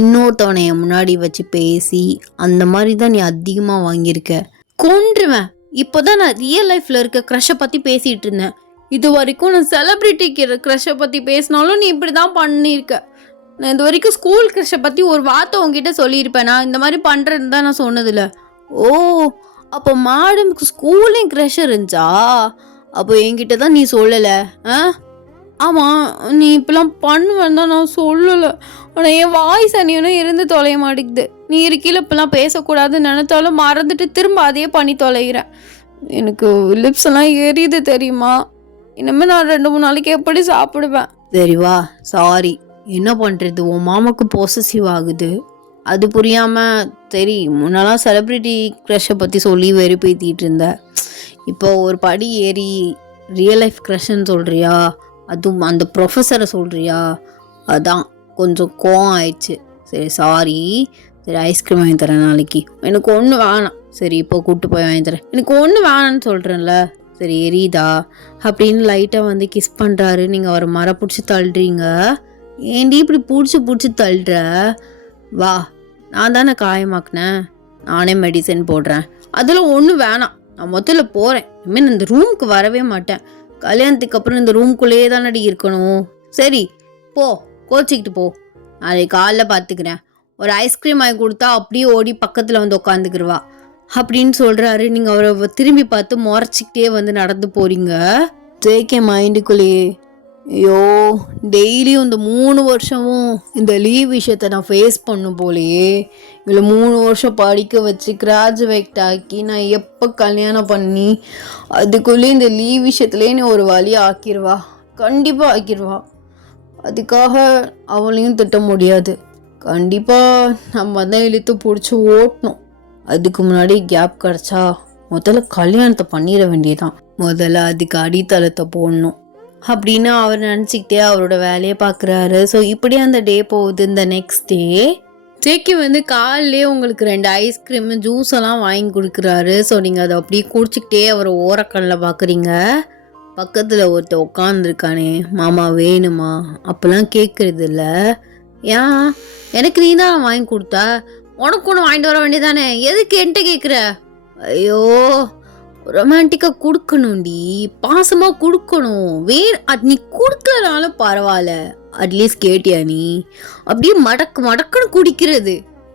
இன்னொருத்தவனை என் முன்னாடி வச்சு பேசி அந்த மாதிரி தான் நீ அதிகமாக வாங்கியிருக்க. கொன்றுவேன். இப்போ தான் நான் ரியல் லைஃப்பில் இருக்க க்ரஷை பற்றி பேசிகிட்டு இருந்தேன். இது வரைக்கும் நான் செலிப்ரிட்டிக்கு க்ரஷை பற்றி பேசினாலும் நீ இப்படி தான் பண்ணியிருக்க. நான் இது வரைக்கும் ஸ்கூல் க்ரஷை பற்றி ஒரு வார்த்தை உங்ககிட்ட சொல்லியிருப்பேன். நான் இந்த மாதிரி பண்ணுறேன்னு தான் நான் சொன்னதில்ல. ஓ, அப்போ மேடம்க்கு ஸ்கூல்லையும் க்ரஷ் இருந்துச்சா? அப்போ என்கிட்ட தான் நீ சொல்லலை. ஆமாம், நீ இப்பெல்லாம் பண்ணுவேன் தான் நான் சொல்லலை. ஆனால் என் வாய்ஸ் அணியனும் இருந்து தொலைய மாட்டேங்குது. நீ இருக்கையில் இப்பெல்லாம் பேசக்கூடாதுன்னு நினைத்தாலும் மறந்துட்டு திரும்ப அதையே பண்ணி தொலைகிறேன். எனக்கு லிப்ஸ் எல்லாம் எரியுது தெரியுமா? இனிமேல் நான் 2-3 நாளைக்கு எப்படி சாப்பிடுவேன்? சரிவா, சாரி. என்ன பண்ணுறது, உன் மாமாவுக்கு பொசசிவ் ஆகுது. அது புரியாமல் சரி முன்னெல்லாம் செலிப்ரிட்டி க்ரஷை பற்றி சொல்லி வெறுப்பேற்றிட்டு இருந்த. இப்போ ஒரு படி ஏறி ரியல் லைஃப் க்ரஷ்ன்னு சொல்கிறியா? அதுவும் அந்த ப்ரொஃபஸரை சொல்கிறியா? அதான் கொஞ்சம் கோவம் ஆயிடுச்சு. சரி சாரி. சரி ஐஸ்கிரீம் வாங்கி தரேன் நாளைக்கு. எனக்கு ஒன்று வேணாம். சரி இப்போ கூப்பிட்டு போய் வாங்கி தரேன். எனக்கு ஒன்று வேணான்னு சொல்கிறேன்ல. சரி எரியுதா அப்படின்னு லைட்டாக வந்து கிஸ் பண்ணுறாரு. நீங்கள் அவரை மர பிடிச்சி தள்ளுறீங்க. ஏண்டி இப்படி பிடிச்சி தள்ளுற? வா, நான் தானே காயமாக்குனேன், நானே மெடிசன் போடுறேன். அதில் ஒன்றும் வேணாம். நான் முதல்ல போகிறேன். இனிமேல் இந்த ரூமுக்கு வரவே மாட்டேன். கல்யாணத்துக்கு அப்புறம் இந்த ரூம்குள்ளேயே தானடி இருக்கணும். சரி போ, கோச்சிக்கிட்டு போ. நாளைக்கு காலைல பார்த்துக்கிறேன். ஒரு ஐஸ்கிரீம் வாங்கி கொடுத்தா அப்படியே ஓடி பக்கத்தில் வந்து உட்காந்துக்கிடுவா அப்படின்னு சொல்கிறாரு. நீங்கள் அவரை திரும்பி பார்த்து முறைச்சிக்கிட்டே வந்து நடந்து போகிறீங்க. ஜேகே மைண்டுக்குள்ளேயே ஐயோ டெய்லியும் இந்த 3 வருஷமும் இந்த லீவ் விஷயத்தை நான் ஃபேஸ் பண்ணும் போலையே. இவ்வளோ 3 வருஷம் படிக்க வச்சு கிராஜுவேட் ஆக்கி நான் எப்போ கல்யாணம் பண்ணி அதுக்குள்ளே இந்த லீவ் விஷயத்துலேயே நீ ஒரு வழி ஆக்கிடுவா. கண்டிப்பாக ஆக்கிடுவா. அதுக்காக அவளையும் திட்ட முடியாது. கண்டிப்பாக நம்ம தான் இழுத்து பிடிச்சி ஓட்டணும். அதுக்கு முன்னாடி கேப் கிடச்சா முதல்ல கல்யாணத்தை பண்ணிட வேண்டியதான். முதல்ல அதுக்கு அடித்தளத்தை போடணும் அப்படின்னு அவர் நினச்சிக்கிட்டே அவரோட வேலையை பார்க்குறாரு. ஸோ இப்படி அந்த டே போகுது. இந்த நெக்ஸ்ட் டே ஜேகே வந்து காலையிலே உங்களுக்கு 2 ஐஸ்கிரீமு ஜூஸ் எல்லாம் வாங்கி கொடுக்குறாரு. ஸோ நீங்கள் அதை அப்படியே குடிச்சிக்கிட்டே அவரை ஓரக்கண்ணில் பார்க்குறீங்க. பக்கத்தில் ஒருத்தர் உட்காந்துருக்கானே, மாமா வேணுமா அப்போல்லாம் கேட்குறது இல்லை. ஏன் எனக்கு நீ தான் வாங்கி கொடுத்தா, உனக்கு ஒன்று வாங்கிட்டு வர வேண்டியதானே, எதுக்கு என்கிட்ட கேட்குற? ஐயோ ரொமான்டிக்காக கொடுக்கணும்டி, பாசமாக கொடுக்கணும். நீ கொடுக்கலனாலும் பரவாயில்ல, அட்லீஸ்ட் கேட்டியா நீ? அப்படியே மடக்குன்னு குடிக்கிறது.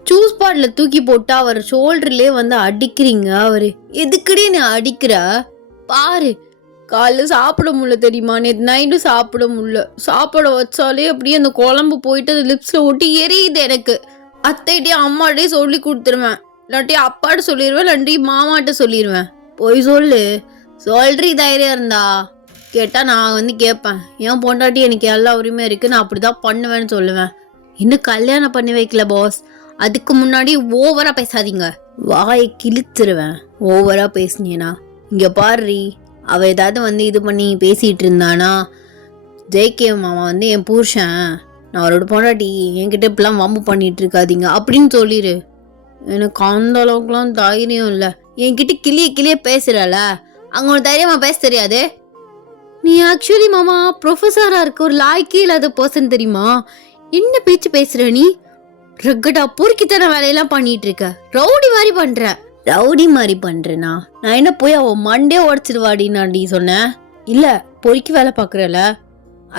ஜூஸ் பாட்டில் தூக்கி போட்டு அவர் ஷோல்டர்லேயே வந்து அடிக்கிறீங்க. அவர் எதுக்குடி நீ அடிக்கிற? பாரு, காலைல சாப்பிட முடியல தெரியுமா, நேற்று நைட்டும் சாப்பிட முடியல. சாப்பிட வச்சாலே அப்படியே அந்த குழம்பு போயிட்டு அது லிப்ஸில் ஒட்டி எரியுது. எனக்கு அத்தைகிட்டே அம்மாட்டே சொல்லி கொடுத்துருவேன். இல்லாட்டி அப்பாட்ட சொல்லிடுவேன், இல்லாட்டி மாமாட்ட சொல்லிடுவேன். போய் சொல்றி தைரியம் இருந்தா கேட்டால் நான் வந்து கேட்பேன். ஏன் பொண்டாட்டி எனக்கு எல்லா உரிமையும் இருக்குது, நான் அப்படி தான் பண்ணுவேன்னு சொல்லுவேன். இன்னும் கல்யாணம் பண்ணி வைக்கல பாஸ், அதுக்கு முன்னாடி ஓவராக பேசாதீங்க. வாயை கிழிச்சிருவேன் ஓவராக பேசுனீனா. இங்கே பாரு, அவள் ஏதாவது வந்து இது பண்ணி பேசிகிட்டு இருந்தானா, ஜேகே மாமா வந்து என் புருஷன், நான் அவரோட பொண்டாட்டி, என்கிட்ட இப்படிலாம் வம்பு பண்ணிகிட்டு இருக்காதீங்க அப்படின்னு சொல்லிடு. எனக்கு அந்த அளவுக்குலாம் தைரியம் இல்லை. என்கிட்ட கிளிய பேசுகிறல, அங்கே ஒரு தைரியமாக பேச தெரியாது. நீ ஆக்சுவலி மாமா ப்ரொஃபஸராக இருக்க ஒரு லாய்க்கே இல்லாத பர்சன் தெரியுமா? என்ன பேச்சு பேசுகிற நீ? ரக்கடா பொறுக்கித்தன வேலையெல்லாம் பண்ணிட்டு இருக்க, ரவுடி மாதிரி பண்ணுற. ரவுடி மாதிரி பண்றேனா? நான் என்ன போய் அவன் மண்டே உடச்சிடுவாடி நான்டி சொன்னேன். இல்ல பொறுக்கி வேலை பாக்குறல,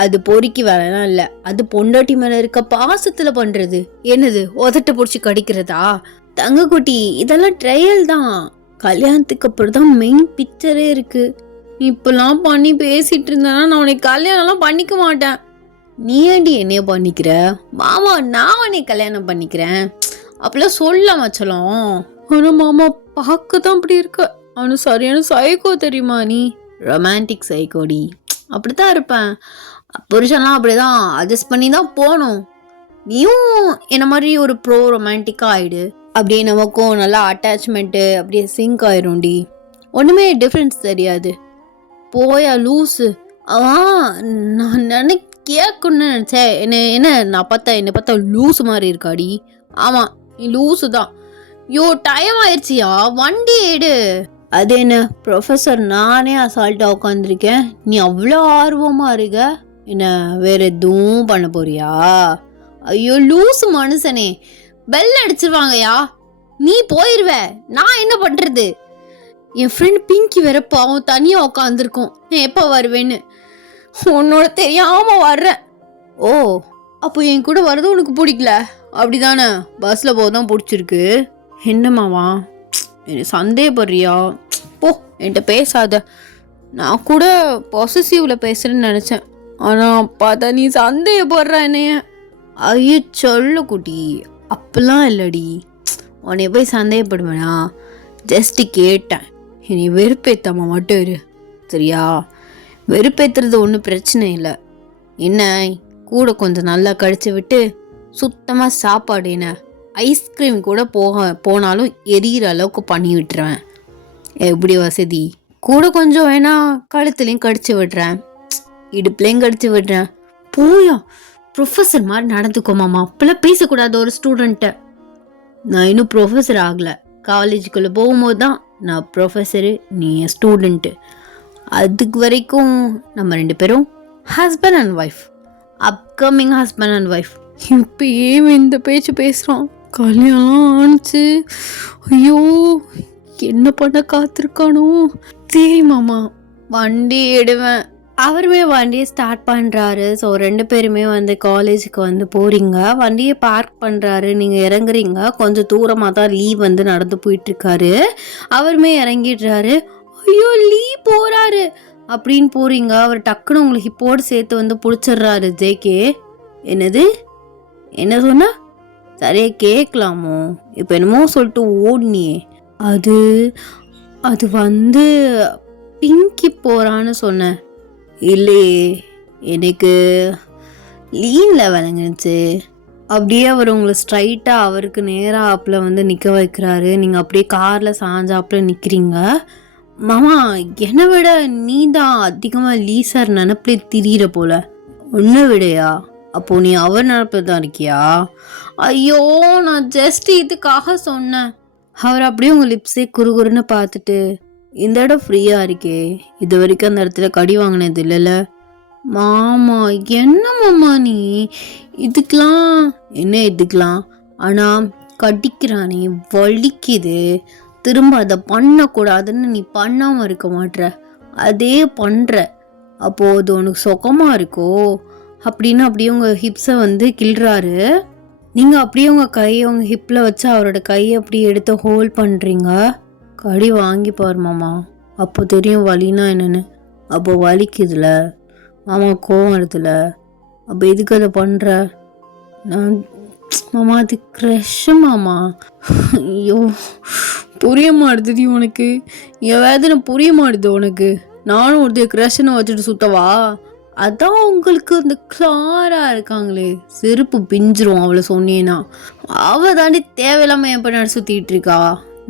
அது பொறுக்கி வேலைலாம் இல்ல, அது பொண்டாட்டி மேல இருக்க பாசத்துல பண்றது. என்னது உதட்ட புடிச்சு கடிக்கிறதா? தங்கக்குட்டி, இதெல்லாம் ட்ரையல் தான். கல்யாணத்துக்கு அப்புறம் தான் மெயின் பிக்சரே இருக்கு. இப்பெல்லாம் பண்ணி பேசிட்டு இருந்தேன்னா நான் உனக்கு கல்யாணம் எல்லாம் பண்ணிக்க மாட்டேன். நீ ஏண்டி என்னைய பண்ணிக்கிற? மாமா நான் உன்னை கல்யாணம் பண்ணிக்கிறேன் அப்பெல்லாம் சொல்ல மச்சலாம். ஆனா மாமா பார்க்க தான் அப்படி இருக்க. அவனு சரியான சைக்கோ தெரியுமா? நீ ரொமான்டிக் சைக்கோடி. அப்படித்தான் இருப்பேன். புருஷன்லாம் அப்படிதான் அட்ஜஸ்ட் பண்ணி தான் போகணும். நீயும் என்ன மாதிரி ஒரு ப்ரோ ரொமான்டிக்கா ஆயிடு. அப்படியே நமக்கும் நல்லா அட்டாச்மெண்ட்டு அப்படியே சிங்க் ஆயிரும்டி. ஒன்றுமே டிஃப்ரென்ஸ் தெரியாது. போயா லூஸு. நான் கேட்கணும்னு நினச்சேன். என்னை பார்த்தா லூஸு மாதிரி இருக்காடி. ஆமாம், நீ லூஸு தான். டைம் ஆயிடுச்சியா, வண்டி எடு. அது என்ன ப்ரொஃபஸர், நானே அசால்ட்டாக உட்காந்துருக்கேன், நீ அவ்வளோ ஆர்வமாக இருக்க. என்ன வேற எதுவும் பண்ண போறியா? ஐயோ லூஸு மனுஷனே, பெல் அடிச்சிருவாங்கயா, நீ போயிருவ, நான் என்ன பண்றது? என் ஃப்ரெண்ட் பிங்கி வேற பாவம் தனியா உட்காந்துருக்கோம். நான் எப்போ வருவேன்னு உன்னோட தெரியாம வர்றேன். ஓ, அப்போ என் கூட வர்றது உனக்கு பிடிக்கல அப்படிதானே? பஸ்ல போதான் பிடிச்சிருக்கு. என்னமாவா, என்ன சந்தேகப்படுறியா? போ, என்கிட்ட பேசாத. நான் கூட பொசசிவ்ல பேசுறேன்னு நினைச்சேன். ஆனா பார்த்தா நீ சந்தேகப்படுற என்னைய. ஐயோ சொல்லு குட்டி, அப்பெல்லாம் இல்லடி. உன்னைய போய் சந்தேகப்படுவேனா? ஜஸ்ட் கேட்டேன். இனி வெறுப்பேத்தாம மட்டும் இரு, சரியா? வெறுப்பேத்துறது ஒன்றும் பிரச்சனை இல்லை. என்ன கூட கொஞ்சம் நல்லா கடிச்சு விட்டு சுத்தமாக சாப்பாடு என்ன ஐஸ்கிரீம் கூட போனாலும் எரியிற அளவுக்கு பண்ணி விட்டுருவேன். எப்படி வசதி? கூட கொஞ்சம் வேணா கழுத்துலையும் கடிச்சு விடுறேன், இடுப்புலையும் கடிச்சு விடுறேன். போயா, ப்ரொஃபஸர் மாதிரி நடந்துக்கோமாமா. அப்பெல்லாம் பேசக்கூடாது ஒரு ஸ்டூடெண்ட்டை. நான் இன்னும் ப்ரொஃபஸர் ஆகலை. காலேஜுக்குள்ளே போகும்போது தான் நான் ப்ரொஃபஸரு, நீ ஸ்டூடெண்ட்டு. அதுக்கு வரைக்கும் நம்ம 2 பேரும் husband and wife, upcoming husband and wife. இப்பயே இந்த பேச்சு பேசுகிறான். கல்யாணம் ஆணுச்சு, ஐயோ என்ன பண்ண காத்திருக்கானோ தெரியுமாமா. வண்டி எடுவேன். அவருமே வண்டியை ஸ்டார்ட் பண்ணுறாரு. ஸோ 2 பேருமே காலேஜுக்கு போகிறீங்க. வண்டியை பார்க் பண்ணுறாரு. நீங்கள் இறங்குறீங்க. கொஞ்சம் தூரமாக தான் லீவ் நடந்து போயிட்டுருக்காரு. அவருமே இறங்கிடுறாரு. ஐயோ லீ போகிறாரு அப்படின்னு போகிறீங்க. அவர் டக்குன்னு உங்களுக்கு ஹிப்போடு சேர்த்து பிடிச்சிடுறாரு. ஜேகே, என்னது என்ன சொன்ன? சரியா கேட்கலாமோ? இப்போ என்னமோ சொல்லிட்டு ஓடினியே. அது பிங்கி போகிறான்னு சொன்னேன். இல்லையே, எனக்கு லீனில் விளங்குச்சு. அப்படியே அவர் உங்களை ஸ்ட்ரைட்டாக அவருக்கு நேராக ஆப்பில் நிற்க வைக்கிறாரு. நீங்கள் அப்படியே காரில் சாஞ்சாப்பில் நிற்கிறீங்க. மாமா, என்னை விட நீ தான் அதிகமாக லீசர் நினப்பிலே திரியிற போல. உன்னை விடையா? அப்போது நீ அவர் நினப்பில் தான் இருக்கியா? ஐயோ, நான் ஜஸ்ட் இதுக்காக சொன்னேன். அவர் அப்படியே உங்கள் லிப்ஸே குறுகுறுன்னு பார்த்துட்டு, இந்த இடம் ஃப்ரீயாக இருக்கே, இது வரைக்கும் அந்த இடத்துல கடி வாங்கினது இல்லைல்ல? மாமா, என்ன மாமா நீ இதுக்கெலாம்? ஆனால் கடிக்கிறானே, வலிக்குது. திரும்ப அதை பண்ணக்கூடாதுன்னு நீ பண்ணாமல் இருக்க மாட்ற, அதே பண்ணுற. அப்போது அது உனக்கு சுகமாக இருக்கோ அப்படின்னு அப்படியே உங்கள் ஹிப்ஸை கிள்றாரு. நீங்கள் அப்படியே உங்கள் கையை உங்கள் ஹிப்பில் வச்சு அவரோட கையை அப்படியே எடுத்து ஹோல்ட் பண்ணுறீங்க. கடி வாங்கி பாரு மாமா, அப்போ தெரியும் வலினா என்னென்னு. அப்போ வலிக்குதுல மாமா, கோவம் வருதுல, அப்போ எதுக்கு அதை பண்ணுற? நான் மாமா, அது க்ரஷ் மாமா. ஐயோ புரிய மாட்டுது உனக்கு, என் வேதனை புரிய மாட்டுது உனக்கு. நானும் ஒருத்தர் க்ரஷ்ன்னு வச்சுட்டு சுத்தவா? அதான் உங்களுக்கு இந்த கிளாரா இருக்காங்களே, செருப்பு பிஞ்சிரும் அவளை சொன்னேன்னா. அவள் தாண்டி தேவையில்லாமல் என் பின்னாடி சுற்றிட்டு இருக்கா.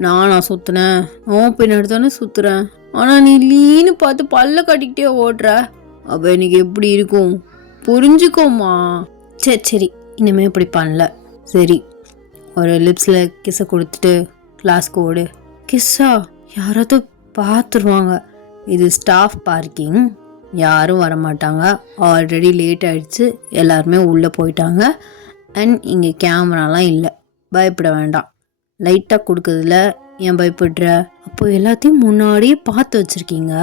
நானா சுற்றுனேன்? உன் பின்னாடி தானே சுற்றுறேன். ஆனால் நீ லீன்னு பார்த்து பல்ல கட்டிக்கிட்டே ஓடுற. அப்போ எனக்கு எப்படி இருக்கும் புரிஞ்சுக்கோமா? சரி, இனிமேல் இப்படி பண்ணல. சரி, ஒரு லிப்ஸில் கிஸ்ஸை கொடுத்துட்டு கிளாஸ்க்கு ஓடு. கிஸ்ஸா? யாராவது பார்த்துருவாங்க. இது ஸ்டாஃப் பார்க்கிங், யாரும் வரமாட்டாங்க. ஆல்ரெடி லேட் ஆகிடுச்சு, எல்லாருமே உள்ளே போயிட்டாங்க. அண்ட் இங்கே கேமராலாம் இல்லை, பயப்பட வேண்டாம். லைட்டாக கொடுக்குறதுல ஏன் பயப்படுற? அப்போ எல்லாத்தையும் முன்னாடியே பார்த்து வச்சிருக்கீங்க.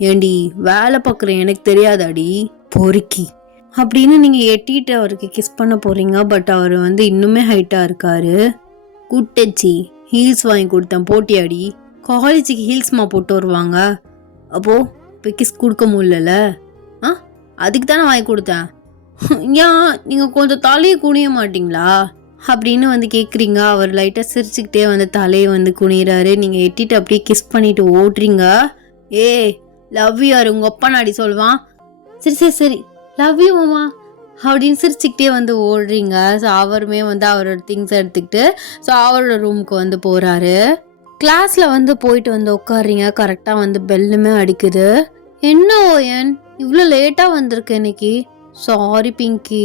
ஏண்டி வேலை பார்க்குற எனக்கு தெரியாதாடி பொறுக்கி அப்படின்னு நீங்கள் எட்டிட்டு அவருக்கு கிஸ் பண்ண போகிறீங்க. பட் அவர் இன்னுமே ஹைட்டாக இருக்காரு. குட்டச்சி ஹீல்ஸ் வாங்கி கொடுத்தேன் போட்டியாடி. காலேஜுக்கு ஹீல்ஸ்மா போட்டு வருவாங்க. அப்போது இப்போ கிஸ் கொடுக்க முடியல. அதுக்கு தானே வாங்கி கொடுத்தேன். ஏன் நீங்கள் கொஞ்சம் தலையை குனிய மாட்டிங்களா அப்படின்னு கேட்குறீங்க. அவர் லைட்டாக சிரிச்சுக்கிட்டே தலையை குனிகிறாரு. நீங்கள் எட்டிட்டு அப்படியே கிஸ் பண்ணிட்டு ஓடுறீங்க. ஏ லவ் யூ யார் உங்கள் அப்பா நாடி சொல்லுவான். சரி சரி சரி லவ் யூ மாமா அப்படின்னு சிரிச்சுக்கிட்டே ஓடுறீங்க. ஸோ அவருமே அவரோட திங்ஸ் எடுத்துக்கிட்டு ஸோ அவரோட ரூமுக்கு போகிறாரு. கிளாஸில் போயிட்டு உட்காடுறீங்க. கரெக்டாக பெல்லுமே அடிக்குது. என்ன ஓயன் இவ்வளோ லேட்டாக வந்திருக்கு இன்னைக்கு? சாரி பிங்கி,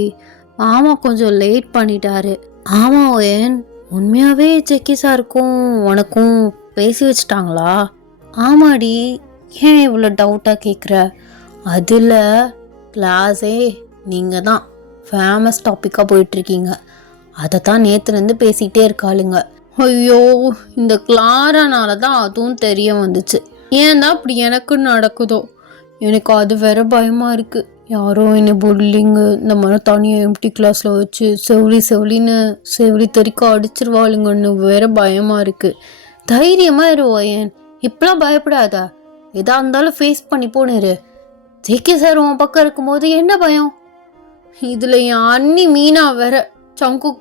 மாமா கொஞ்சம் லேட் பண்ணிட்டாரு. ஆமாம் ஓயன், உண்மையாகவே ஜெக்கி சாருக்கும் உனக்கும் பேசி வச்சிட்டாங்களா? ஆமாடி, ஏன் இவ்வளோ டவுட்டாக கேட்குற? அதில் கிளாஸே நீங்கள் தான் ஃபேமஸ் டாப்பிக்காக போயிட்டுருக்கீங்க. அதை தான் நேற்றுலேருந்து பேசிகிட்டே இருக்காளுங்க. ஐயோ, இந்த கிளாரனால தான் அதுவும் தெரிய வந்துச்சு. ஏன் தான் அப்படி எனக்கு நடக்குதோ, எனக்கு அது வேற பயமாக இருக்குது. யாரோ என்னை புல்லிங்கு இந்த மாதிரி தனியாக எம்டி கிளாஸில் வச்சு செவிலி தெறிக்க அடிச்சிருவாளுங்கன்னு வேற பயமாக இருக்குது. தைரியமாக இருவோயன், இப்பெல்லாம் பயப்படாதா. எதா இருந்தாலும் ஃபேஸ் பண்ணி போனிரு. ஜேகே சார் உன் பக்கம் இருக்கும்போது என்ன பயம்? இதில் என் அண்ணி மீனா வேற சங்குக்கு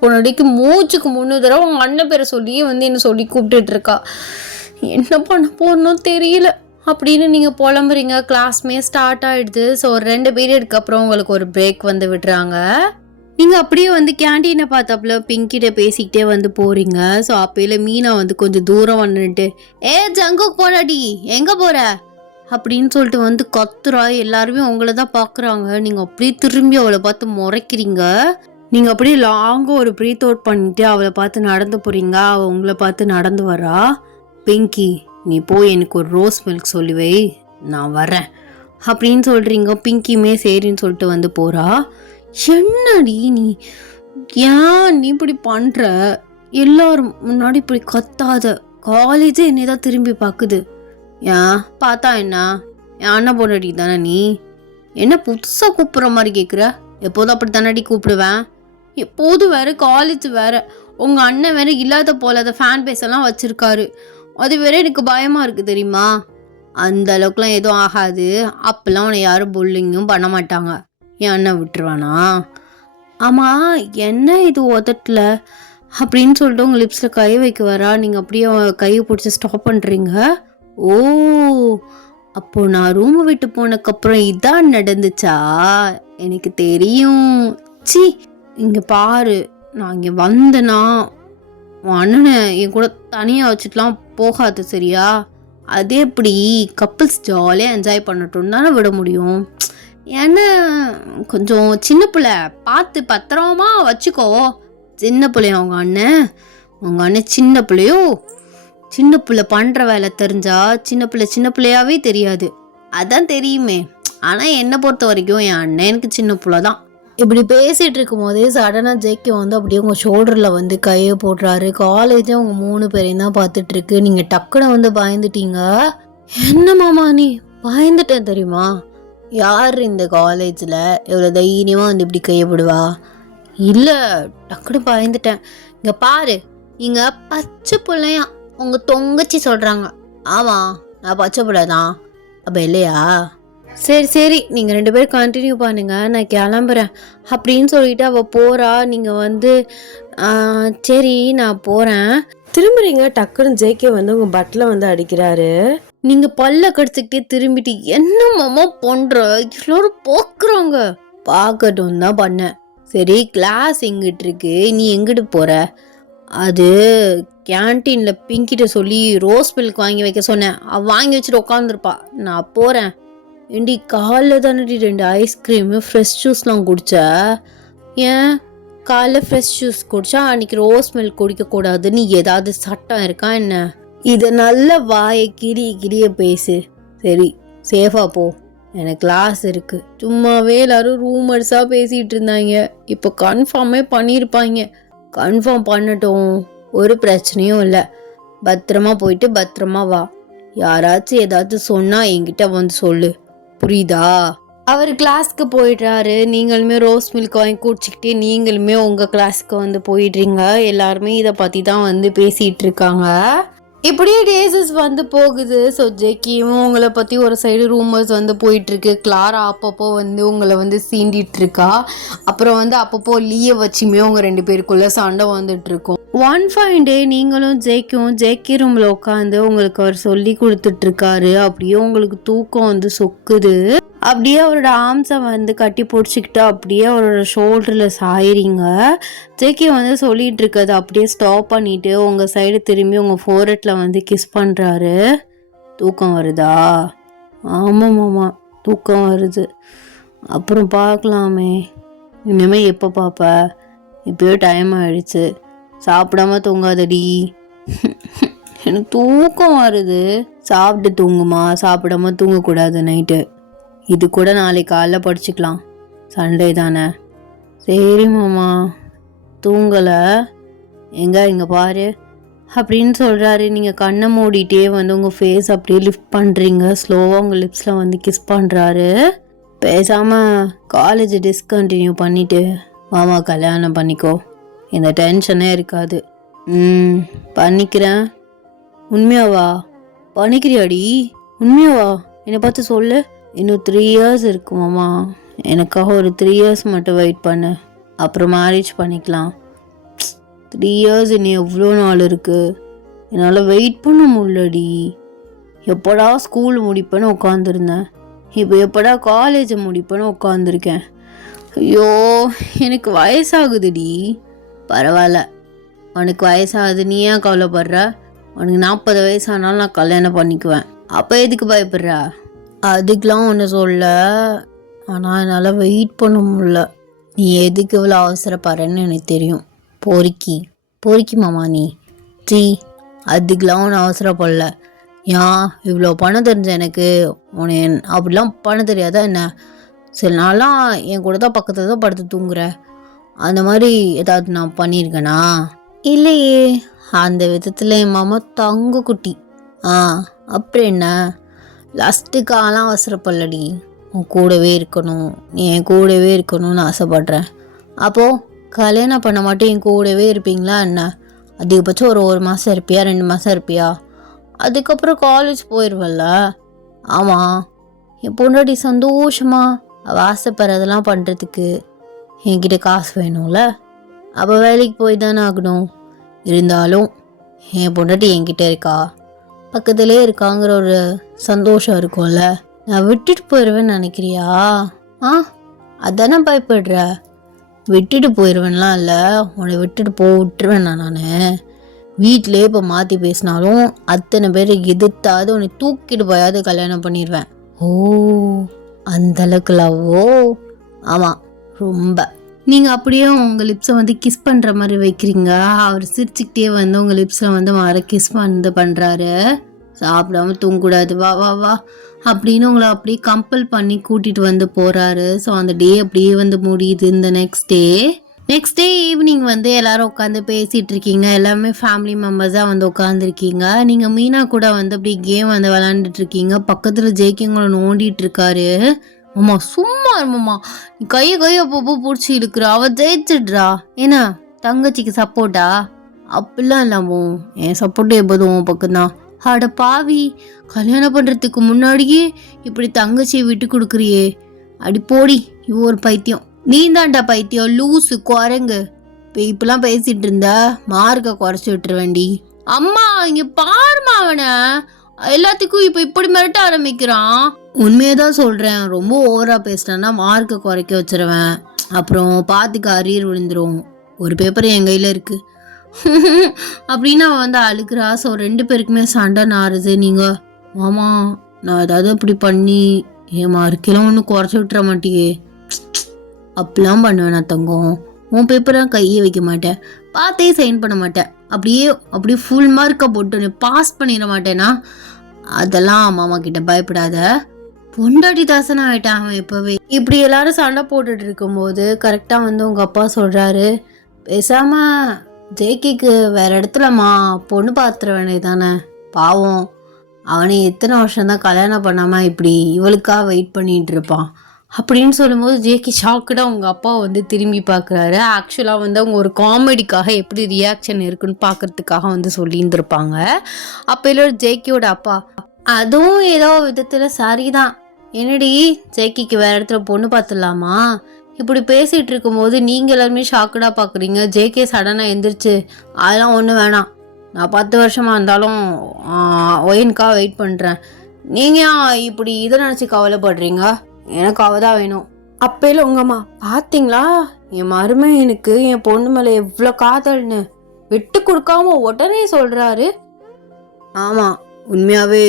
போனடிக்கு மூச்சுக்கு 3 தடவை உங்கள் அண்ணன் பேரை சொல்லியே என்ன சொல்லி கூப்பிட்டுட்டு இருக்கா. என்ன பண்ண போகணும் தெரியல அப்படின்னு நீங்கள் புலம்புறீங்க. கிளாஸ்மே ஸ்டார்ட் ஆகிடுது. ஸோ ஒரு 2 பீரியடுக்கு அப்புறம் உங்களுக்கு ஒரு பிரேக் விடுறாங்க. நீங்கள் அப்படியே கேண்டீனை பார்த்தாப்புல பிங்கிட்ட பேசிக்கிட்டே போகிறீங்க. ஸோ அப்போல மீனா கொஞ்சம் தூரம் வந்துட்டு, ஏ ஜங்குக்கு போடாடி எங்கே போகிற அப்படின்னு சொல்லிட்டு கத்துறா. எல்லாருமே உங்களை தான் பார்க்குறாங்க. நீங்கள் அப்படியே திரும்பி அவளை பார்த்து முறைக்கிறீங்க. நீங்கள் அப்படியே லாங்காக ஒரு ப்ரீத் அவுட் பண்ணிட்டு அவளை பார்த்து நடந்து போகிறீங்க. அவள் உங்களை பார்த்து நடந்து வரா. பிங்கி, நீ போய் எனக்கு ஒரு ரோஸ் மில்க் சொல்லி வை, நான் வரேன் அப்படின்னு சொல்கிறீங்க. பிங்கியுமே சரின்னு சொல்லிட்டு போகிறா. என்னடி நீ, ஏன் நீ இப்படி பண்ணுற? எல்லாரும் முன்னாடி இப்படி கத்தாத. காலேஜே என்னை தான் திரும்பி பார்க்குது. ஏன் பார்த்தா என்ன? என் அண்ணன் பொண்ணடி தானே நீ? என்ன புதுசாக கூப்பிட்ற மாதிரி கேட்குற? எப்போதும் அப்படி தானடி கூப்பிடுவேன். எப்போதும் வேறு காலேஜ் வேறு, உங்கள் அண்ணன் வேறு இல்லாத போல அதை ஃபேன் பேஸெல்லாம் வச்சுருக்காரு. அது வேற எனக்கு பயமாக இருக்குது தெரியுமா? அந்த அளவுக்குலாம் எதுவும் ஆகாது. அப்போல்லாம் உன்னை யாரும் புல்லிங்கும் பண்ண மாட்டாங்க. என் அண்ணன் விட்டுருவானா? ஆமாம், என்ன இது உதட்டல அப்படின்னு சொல்லிட்டு உங்கள் லிப்ஸில் கை வைக்க வரா. நீங்கள் அப்படியே கையை பிடிச்சி ஸ்டாப் பண்ணுறீங்க. ஓ, அப்போ நான் ரூமை விட்டு போனதுக்கப்புறம் இதான் நடந்துச்சா? எனக்கு தெரியும். சி, இங்கே பாரு, நான் இங்கே வந்தேன்னா உன் அண்ணனை என் கூட தனியாக வச்சுட்டுலாம் போகாது சரியா? அதே எப்படி கப்புள்ஸ் ஜாலியாக என்ஜாய் பண்ணட்டும் தானே விட முடியும். ஏன்னா கொஞ்சம் சின்ன பிள்ளை, பார்த்து பத்திரமா வச்சுக்கோ. சின்ன பிள்ளைய உங்கள் அண்ணன் சின்ன பிள்ளையோ? சின்ன பிள்ளை பண்ணுற வேலை தெரிஞ்சா சின்ன பிள்ளையாவே தெரியாது. அதான் தெரியுமே. ஆனால் என்னை பொறுத்த வரைக்கும் என் அண்ணன் எனக்கு சின்ன பிள்ளை தான். இப்படி பேசிகிட்டு இருக்கும் போதே சடனாக ஜேகே அப்படியே உங்கள் ஷோல்டரில் கையை போடுறாரு. காலேஜே உங்கள் 3 பேரையும் தான் பார்த்துட்ருக்கு. நீங்கள் டக்குன்னு பயந்துட்டீங்க. என்ன மாமா நீ பயந்துட்டேன் தெரியுமா? யார் இந்த காலேஜில் எவ்வளோ தைரியமாக இப்படி கையை போடுவா? இல்லை, டக்குன்னு பயந்துட்டேன். இங்கே பாரு, இங்கே பச்சை பிள்ளையா உங்கள் தொங்கச்சி சொல்கிறாங்க. ஆமாம், நான் பச்சை பிள்ளை தான். அப்போ இல்லையா? சரி சரி, நீங்கள் 2 பேரும் கண்டினியூ பண்ணுங்க, நான் கிளம்புறேன் அப்படின்னு சொல்லிட்டு அவள் போகிறா. நீங்கள் சரி நான் போகிறேன் திரும்புறீங்க. டக்குன்னு ஜேகே உங்கள் பட்டில் அடிக்கிறாரு. நீங்கள் பல்ல கடிச்சுக்கிட்டே திரும்பிட்டு என்ன மாமா பண்ணுற? எல்லாரும் பார்க்குறாங்க. பார்க்கட்டும் தான் பண்ணேன். சரி, கிளாஸ் எங்கிட்டு இருக்கு, நீ எங்கிட்டு போகிற? அது கேன்டீனில் பிங்கிட்ட சொல்லி ரோஸ் மில்க் வாங்கி வைக்க சொன்னேன். அவள் வாங்கி வச்சுட்டு உட்காந்துருப்பா. நான் போகிறேன். ஏண்டி காலைல தானடி 2 ஐஸ்கிரீமு ஃப்ரெஷ் ஜூஸ்லாம் குடிச்ச? ஏன் காலைல ஃப்ரெஷ் ஜூஸ் குடிச்சா அன்றைக்கி ரோஸ் மில்க் குடிக்கக்கூடாதுன்னு ஏதாவது சட்டம் இருக்கா என்ன? இதை நல்ல வாயை கிளிய பேசு. சரி, சேஃபாக போ, எனக்கு கிளாஸ் இருக்குது. சும்மாவே எல்லோரும் ரூமர்ஸாக பேசிகிட்டு இருந்தாங்க. இப்போ கன்ஃபார்மே பண்ணியிருப்பாங்க. கன்ஃபார்ம் பண்ணட்டும், ஒரு பிரச்சனையும் இல்லை. பத்திரமா போயிட்டு பத்திரமா வா. யாராச்சும் ஏதாவது சொன்னா என்கிட்ட வந்து சொல்லு, புரியுதா? அவர் கிளாஸ்க்கு போயிடுறாரு. நீங்களுமே ரோஸ் மில்க் வாங்கி குடிச்சிக்கிட்டே நீங்களுமே உங்கள் கிளாஸ்க்கு வந்து போயிடுறீங்க. எல்லாருமே இதை பற்றி தான் வந்து பேசிகிட்டு இருக்காங்க. இப்படியே டேஸஸ் வந்து போகுது. ஸோ ஜேக்கியும் உங்களை பற்றி ஒரு சைடு ரூமர்ஸ் வந்து போயிட்டுருக்கு. கிளாரா அப்பப்போ வந்து உங்களை வந்து சீண்டிட்டு இருக்கா. அப்புறம் வந்து அப்பப்போ லீயை வச்சுமே உங்கள் 2 பேருக்குள்ளே சண்டை வந்துட்டு இருக்கும். ஒன் ஃபைன் டே நீங்களும் ஜேக்கி ரூமில் உட்காந்து உங்களுக்கு அவர் சொல்லி கொடுத்துட்ருக்காரு. அப்படியே உங்களுக்கு தூக்கம் வந்து சொக்குது. அப்படியே அவரோட ஆர்ம்ஸை வந்து கட்டி பிடிச்சிக்கிட்டு அப்படியே அவரோட ஷோல்டரில் சாயிறீங்க. ஜேக்கி வந்து சொல்லிட்டு இருக்கிறது அப்படியே ஸ்டாப் பண்ணிட்டு உங்கள் சைடு திரும்பி உங்கள் ஃபோர்ஹெட்டில் வந்து கிஸ் பண்ணுறாரு. தூக்கம் வருதா? ஆமாம் தூக்கம் வருது. அப்புறம் பார்க்கலாமே. இனிமேல் எப்போ பார்ப்ப? இப்போயே டைம் ஆயிடுச்சு. சாப்பிடாம தூங்காதடி. எனக்கு தூக்கம் வருது. சாப்பிட்டு தூங்குமா, சாப்பிடாம தூங்கக்கூடாது நைட்டு. இது கூட நாளைக்கு காலைல படிச்சுக்கலாம், சண்டே தானே. சரி மாமா. தூங்கலை இங்கே பாரு அப்படின்னு சொல்கிறாரு. நீங்கள் கண்ணை மூடிட்டே வந்து உங்கள் ஃபேஸ் அப்படியே லிஃப்ட் பண்ணுறீங்க. ஸ்லோவாக உங்கள் லிப்ஸில் வந்து கிஸ் பண்ணுறாரு. பேசாமல் காலேஜ் டிஸ்கண்டினியூ பண்ணிவிட்டு மாமா கல்யாணம் பண்ணிக்கோ. இந்த டென்ஷனே இருக்காது. பண்ணிக்கிறேன். உண்மையாவா? பண்ணிக்கிறியாடி? உண்மையாவா? என்னை பார்த்து சொல்லு. இன்னும் 3 years இருக்கு மாமா. எனக்காக ஒரு 3 years மட்டும் வெயிட் பண்ணு, அப்புறம் மேரேஜ் பண்ணிக்கலாம். 3 years இன்னும் எவ்வளோ நாள் இருக்குது. என்னால் வெயிட் பண்ண முடியலடி. எப்படா ஸ்கூல் முடிப்பேன்னு உட்காந்துருந்தேன். இப்போ எப்படா காலேஜை முடிப்பேன்னு உட்காந்துருக்கேன். ஐயோ எனக்கு வயசாகுதுடி. பரவாயில்ல, உனக்கு வயசாகுது, நீ ஏன் கவலைப்படுற? உனக்கு 40 வயசானாலும் நான் கல்யாணம் பண்ணிக்குவேன். அப்போ எதுக்கு பயப்படுற? அதுக்கெலாம் ஒன்று சொல்ல, ஆனால் என்னால் வெயிட் பண்ண முடியல. நீ எதுக்கு இவ்வளோ அவசரப்படுறேன்னு எனக்கு தெரியும். பொறுக்கி மாமா நீ. அதுக்கெலாம் ஒன்று அவசரப்படல. ஏன் இவ்வளோ பணம் தெரிஞ்ச எனக்கு உன அப்படிலாம் பணம் தெரியாதா என்ன? சில நாளாம் என் கூட தான் பக்கத்தில் தான் படுத்து தூங்குற. அந்த மாதிரி ஏதாவது நான் பண்ணியிருக்கேனா? இல்லையே. அந்த விதத்தில் என் மாமா தங்க குட்டி. அப்புறம் என்ன? லாஸ்ட்டுக்காலாம் அவசரப்படலடி. உன் கூடவே இருக்கணும், நீ என் கூடவே இருக்கணும்னு ஆசைப்பட்றேன். அப்போது கல்யாணம் பண்ண மாட்டேன், என் கூடவே இருப்பீங்களா என்ன? அதிகபட்சம் ஒரு மாதம் இருப்பியா, 2 மாதம் இருப்பியா? அதுக்கப்புறம் காலேஜ் போயிடுவல்ல. ஆமாம், என் பொண்டாட்டி சந்தோஷமா அவள் ஆசைப்படுறதெல்லாம் பண்ணுறதுக்கு என்கிட்ட காசு வேணும்ல. அப்போ வேலைக்கு போய் தானே ஆகணும். இருந்தாலும் என் பொண்டாட்டி என்கிட்ட இருக்கா, பக்கத்துலேயே இருக்காங்கிற ஒரு சந்தோஷம் இருக்கும்ல. நான் விட்டுட்டு போயிடுவேன்னு நினைக்கிறியா? அதானே பயப்படுற. விட்டுட்டு போயிடுவேன்லாம் இல்லை, உன்னை விட்டுட்டு விட்டுருவேன் நான். வீட்டிலே இப்போ மாற்றி பேசினாலும் அத்தனை பேர் எதிர்த்தாது உன்னை தூக்கிட்டு போயாவது கல்யாணம் பண்ணிடுவேன். ஓ, அந்தளவுக்கு லவ்வோ? ஆமாம், ரொம்ப. நீங்கள் அப்படியே உங்கள் லிப்ஸை வந்து கிஸ் பண்ணுற மாதிரி வைக்கிறீங்க. அவர் சிரிச்சுக்கிட்டே வந்து உங்கள் லிப்ஸில் வந்து கிஸ் வந்து பண்ணுறாரு. சாப்பிடாம தூங்கக்கூடாது, வா வா வா அப்படின்னு உங்களை அப்படியே கம்பல் பண்ணி கூட்டிகிட்டு வந்து போகிறாரு. ஸோ அந்த டே அப்படியே வந்து முடியுது. இந்த நெக்ஸ்ட் டே ஈவினிங் வந்து எல்லாரும் உட்காந்து பேசிகிட்டு இருக்கீங்க. எல்லாமே ஃபேமிலி மெம்பர்ஸாக வந்து உட்காந்துருக்கீங்க. நீங்கள் மீனா கூட வந்து அப்படி கேம் வந்து விளாண்டுட்டு இருக்கீங்க. பக்கத்தில் ஜேக்கி உங்களை நோண்டிட்டு இருக்காரு. மாமா சும்மா இருமாம்மா, நீ கையை அப்பப்போ பிடிச்சி இழுக்கிற. அவள் ஜெயிச்சிடுறா. ஏன்னா தங்கச்சிக்கு சப்போர்ட்டா? அப்படிலாம் இல்லாமோ, என் சப்போர்ட்டு எப்போதும் உன் பக்கம்தான். அட பாவி, கல்யாணம் பண்ணுறதுக்கு முன்னாடியே இப்படி தங்கச்சியை விட்டு கொடுக்குறியே. அடி போடி, இவ ஒரு பைத்தியம். நீ தான்டா பைத்தியம், லூசு குரங்கு. இப்போ இப்பெல்லாம் பேசிட்டு இருந்தா மார்க்கை குறைச்சி விட்டுருவேண்டி. அம்மா இங்கே பாருமா, அவனை எல்லாத்துக்கும் இப்போ இப்படி மிரட்ட ஆரம்பிக்கிறான். உண்மையை தான் சொல்கிறேன். ரொம்ப ஓவராக பேசிட்டேன்னா மார்க்கை குறைக்க வச்சிருவேன். அப்புறம் பார்த்துக்க அரியர் விழுந்துடும். ஒரு பேப்பர் என் கையில் இருக்குது அப்படின்னு அவன் வந்து அழுக்கிறா. ஸோ 2 பேருக்குமே சண்டை நாறுது. நீங்கள் மாமா நான் ஏதாவது அப்படி பண்ணி என் மார்க்கெல்லாம் ஒன்றும் குறைச்சி விட்டுற மாட்டியே. அப்படிலாம் பண்ணுவேன் நான் தங்கம். உன் பேப்பரெலாம் கையை வைக்க மாட்டேன், பார்த்தே சைன் பண்ண மாட்டேன். அப்படியே ஃபுல் மார்க்கை போட்டு பாஸ் பண்ணிட மாட்டேன்னா அதெல்லாம் மாமா கிட்ட பயப்படாத. பொண்டாட்டி தாசனா ஆயிட்டான் அவன் இப்போவே. இப்படி எல்லாரும் சண்டை போட்டுட்டு இருக்கும்போது கரெக்டாக வந்து உங்கள் அப்பா சொல்கிறாரு, பேசாமல் ஜேகேக்கு வேற இடத்துலமா பொண்ணு பார்த்துட வேண்டியதானே, பாவம். அவனை எத்தனை வருஷம்தான் கல்யாணம் பண்ணாமல் இப்படி இவளுக்காக வெயிட் பண்ணிகிட்டு இருப்பான் அப்படின்னு சொல்லும்போது ஜேகே ஷாக்குடாக அவங்க அப்பா வந்து திரும்பி பார்க்குறாரு. ஆக்சுவலாக வந்து அவங்க ஒரு காமெடிக்காக எப்படி ரியாக்ஷன் இருக்குன்னு பார்க்கறதுக்காக வந்து சொல்லியிருந்துருப்பாங்க. அப்போ இல்லை ஜேகேயோட அப்பா, அதுவும் ஏதோ விதத்தில் சரிதான். என்னடி ஜேகேக்கு வேறு இடத்துல பொண்ணு பார்த்துடலாமா, இப்படி பேசிகிட்டு இருக்கும்போது நீங்கள் எல்லாருமே ஷாக்குடாக பார்க்குறீங்க. ஜேகே சடனாக எந்திரிச்சு அதெல்லாம் ஒன்றும் வேணாம், நான் 10 வருஷமாக இருந்தாலும் ஒயின்காக வெயிட் பண்ணுறேன், நீங்கள் இப்படி இதை நினச்சி கவலைப்படுறீங்க, எனக்கு அவள் தான் வேணும். அப்பையில் உங்கம்மா பார்த்தீங்களா என் மருமகனுக்கு என் பொண்ணு மேலே எவ்வளோ காதல்னு விட்டு கொடுக்காம உடனே சொல்கிறாரு. ஆமாம், உண்மையாகவே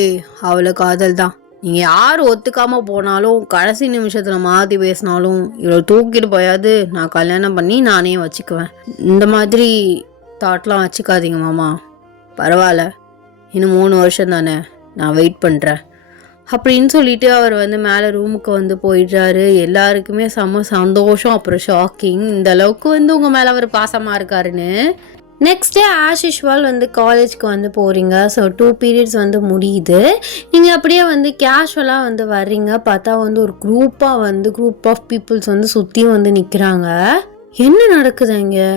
அவளை காதல் தான். நீங்கள் யார் ஒத்துக்காமல் போனாலும் கடைசி நிமிஷத்தில் மாற்றி பேசினாலும் இவ்வளோ தூக்கிட்டு போயாது நான் கல்யாணம் பண்ணி நானே வச்சுக்குவேன். இந்த மாதிரி தாட்லாம் வச்சுக்காதீங்க மாமா, பரவாயில்ல, இன்னும் 3 வருஷம் தானே, நான் வெயிட் பண்ணுறேன் அப்படின்னு சொல்லிட்டு அவர் வந்து மேலே ரூமுக்கு வந்து போயிடுறாரு. எல்லாருக்குமே செம்ம சந்தோஷம், அப்புறம் ஷாக்கிங், இந்த அளவுக்கு வந்து உங்கள் மேலே அவர் பாசமாக இருக்காருன்னு. நெக்ஸ்ட் டே ஆஸ் யூஷுவல் வந்து காலேஜ்க்கு வந்து போகிறீங்க. ஸோ 2 periods வந்து முடியுது. நீங்கள் அப்படியே வந்து கேஷுவலாக வந்து வர்றீங்க. பார்த்தா வந்து ஒரு குரூப் ஆஃப் பீப்புள்ஸ் வந்து சுற்றியும் வந்து நிற்கிறாங்க. என்ன நடக்குது இங்கே,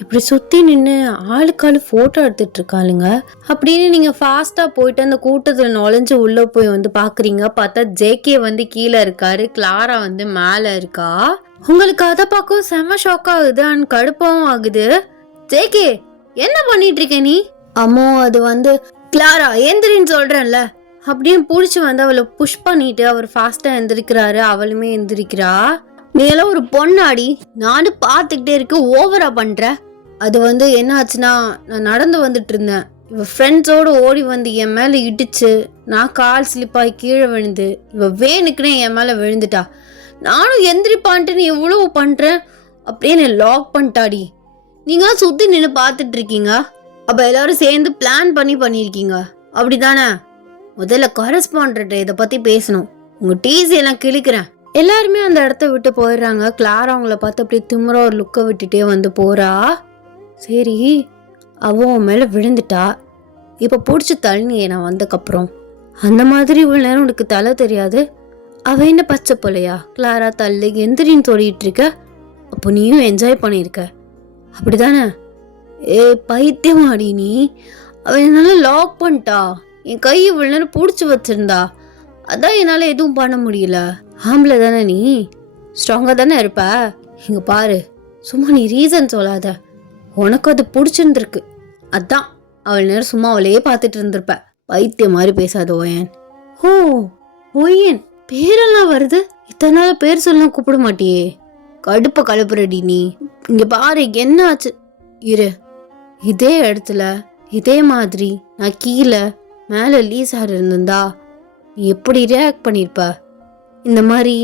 இப்படி சுற்றி நின்று ஆளுக்காள் ஃபோட்டோ எடுத்துகிட்டு இருக்காளுங்க அப்படின்னு நீங்கள் ஃபாஸ்ட்டாக போயிட்டு அந்த கூட்டத்தில் நுழைஞ்சு உள்ளே போய் வந்து பார்க்குறீங்க. பார்த்தா ஜேகே வந்து கீழே இருக்காரு, கிளாரா வந்து மேலே இருக்கா. உங்களுக்கு அதை பார்க்கவும் செம்ம ஷாக் ஆகுது அண்ட் கடுப்பாகவும் ஆகுது. ஜேகே என்ன பண்ணிட்டு இருக்க நீ? அம்மோ அது வந்து கிளாரா எந்திரின்னு சொல்கிறேன்ல அப்படின்னு பிடிச்சி வந்து அவளை புஷ் பண்ணிட்டு அவர் ஃபாஸ்ட்டாக எந்திரிக்கிறாரு. அவளுமே எந்திரிக்கிறா. நீ எல்லாம் ஒரு பொண்ணாடி, நானும் பார்த்துக்கிட்டே இருக்கு, ஓவரா பண்ணுற. அது வந்து என்ன ஆச்சுன்னா, நான் நடந்து வந்துட்டு இருந்தேன், இவ ஃப்ரெண்ட்ஸோடு ஓடி வந்து என் மேலே இடிச்சு நான் கால் ஸ்லிப்பாகி கீழே விழுந்து இவ வேணுக்குன்னே என் மேலே விழுந்துட்டா. நானும் எந்திரிப்பான்ட்டு நீ எவ்வளோ பண்ணுறேன் அப்படியே என்னை லாக் பண்ணிட்டாடி. நீங்கள் சுற்றி நின்று பார்த்துட்டு இருக்கீங்க, அப்போ எல்லாரும் சேர்ந்து பிளான் பண்ணியிருக்கீங்க அப்படி தானே? முதல்ல கரஸ்பாண்டர்கிட்ட இதை பற்றி பேசணும், உங்கள் டிசி எல்லாம் கிழிக்கிறேன். எல்லாருமே அந்த இடத்த விட்டு போயிடுறாங்க. கிளாரா அவங்கள பார்த்து அப்படியே திமுறா ஒரு லுக்கை விட்டுட்டே வந்து போகிறா. சரி, அவன் மேலே விழுந்துட்டா, இப்போ பிடிச்சி தள்ளினியே நான் வந்தக்கப்புறம், அந்த மாதிரி இவ்வளோ நேரம் உனக்கு தலை தெரியாது. அவள் என்ன பச்சை போலையா? கிளாரா தள்ளு எந்திரின்னு சொல்லிட்டு இருக்க, அப்போ நீயும் என்ஜாய் பண்ணியிருக்க அப்படிதானே? ஏ பைத்தியமாடி நீ, அவன் என்னால் லாக் பண்ணிட்டா, என் கையை இவ்வளோ நேரம் பிடிச்சி வச்சிருந்தா, அதான் என்னால் எதுவும் பண்ண முடியல. ஆம்பளை தானே நீ, ஸ்ட்ராங்காக தானே இருப்ப. இங்கே பாரு, சும்மா நீ ரீசன் சொல்லாத, உனக்கு அது பிடிச்சிருந்துருக்கு, அதான் அவள் நேரம் சும்மா அவளையே பார்த்துட்டு இருந்திருப்ப. பைத்தியம் மாதிரி பேசாத ஓயன். ஓ ஓயன் பேரெல்லாம் வருது, இத்தனை நாள் பேர் சொல்லலாம் கூப்பிட மாட்டியே, கடுப்பை கழுப்புறடி நீ. இங்கே பாரு என்ன ஆச்சு, இரு, இதே இடத்துல இதே மாதிரி நான் கீழே மேலே லீஸார் இருந்திருந்தா நீ எப்படி ரியாக்ட் பண்ணியிருப்ப? இந்த மாதிரி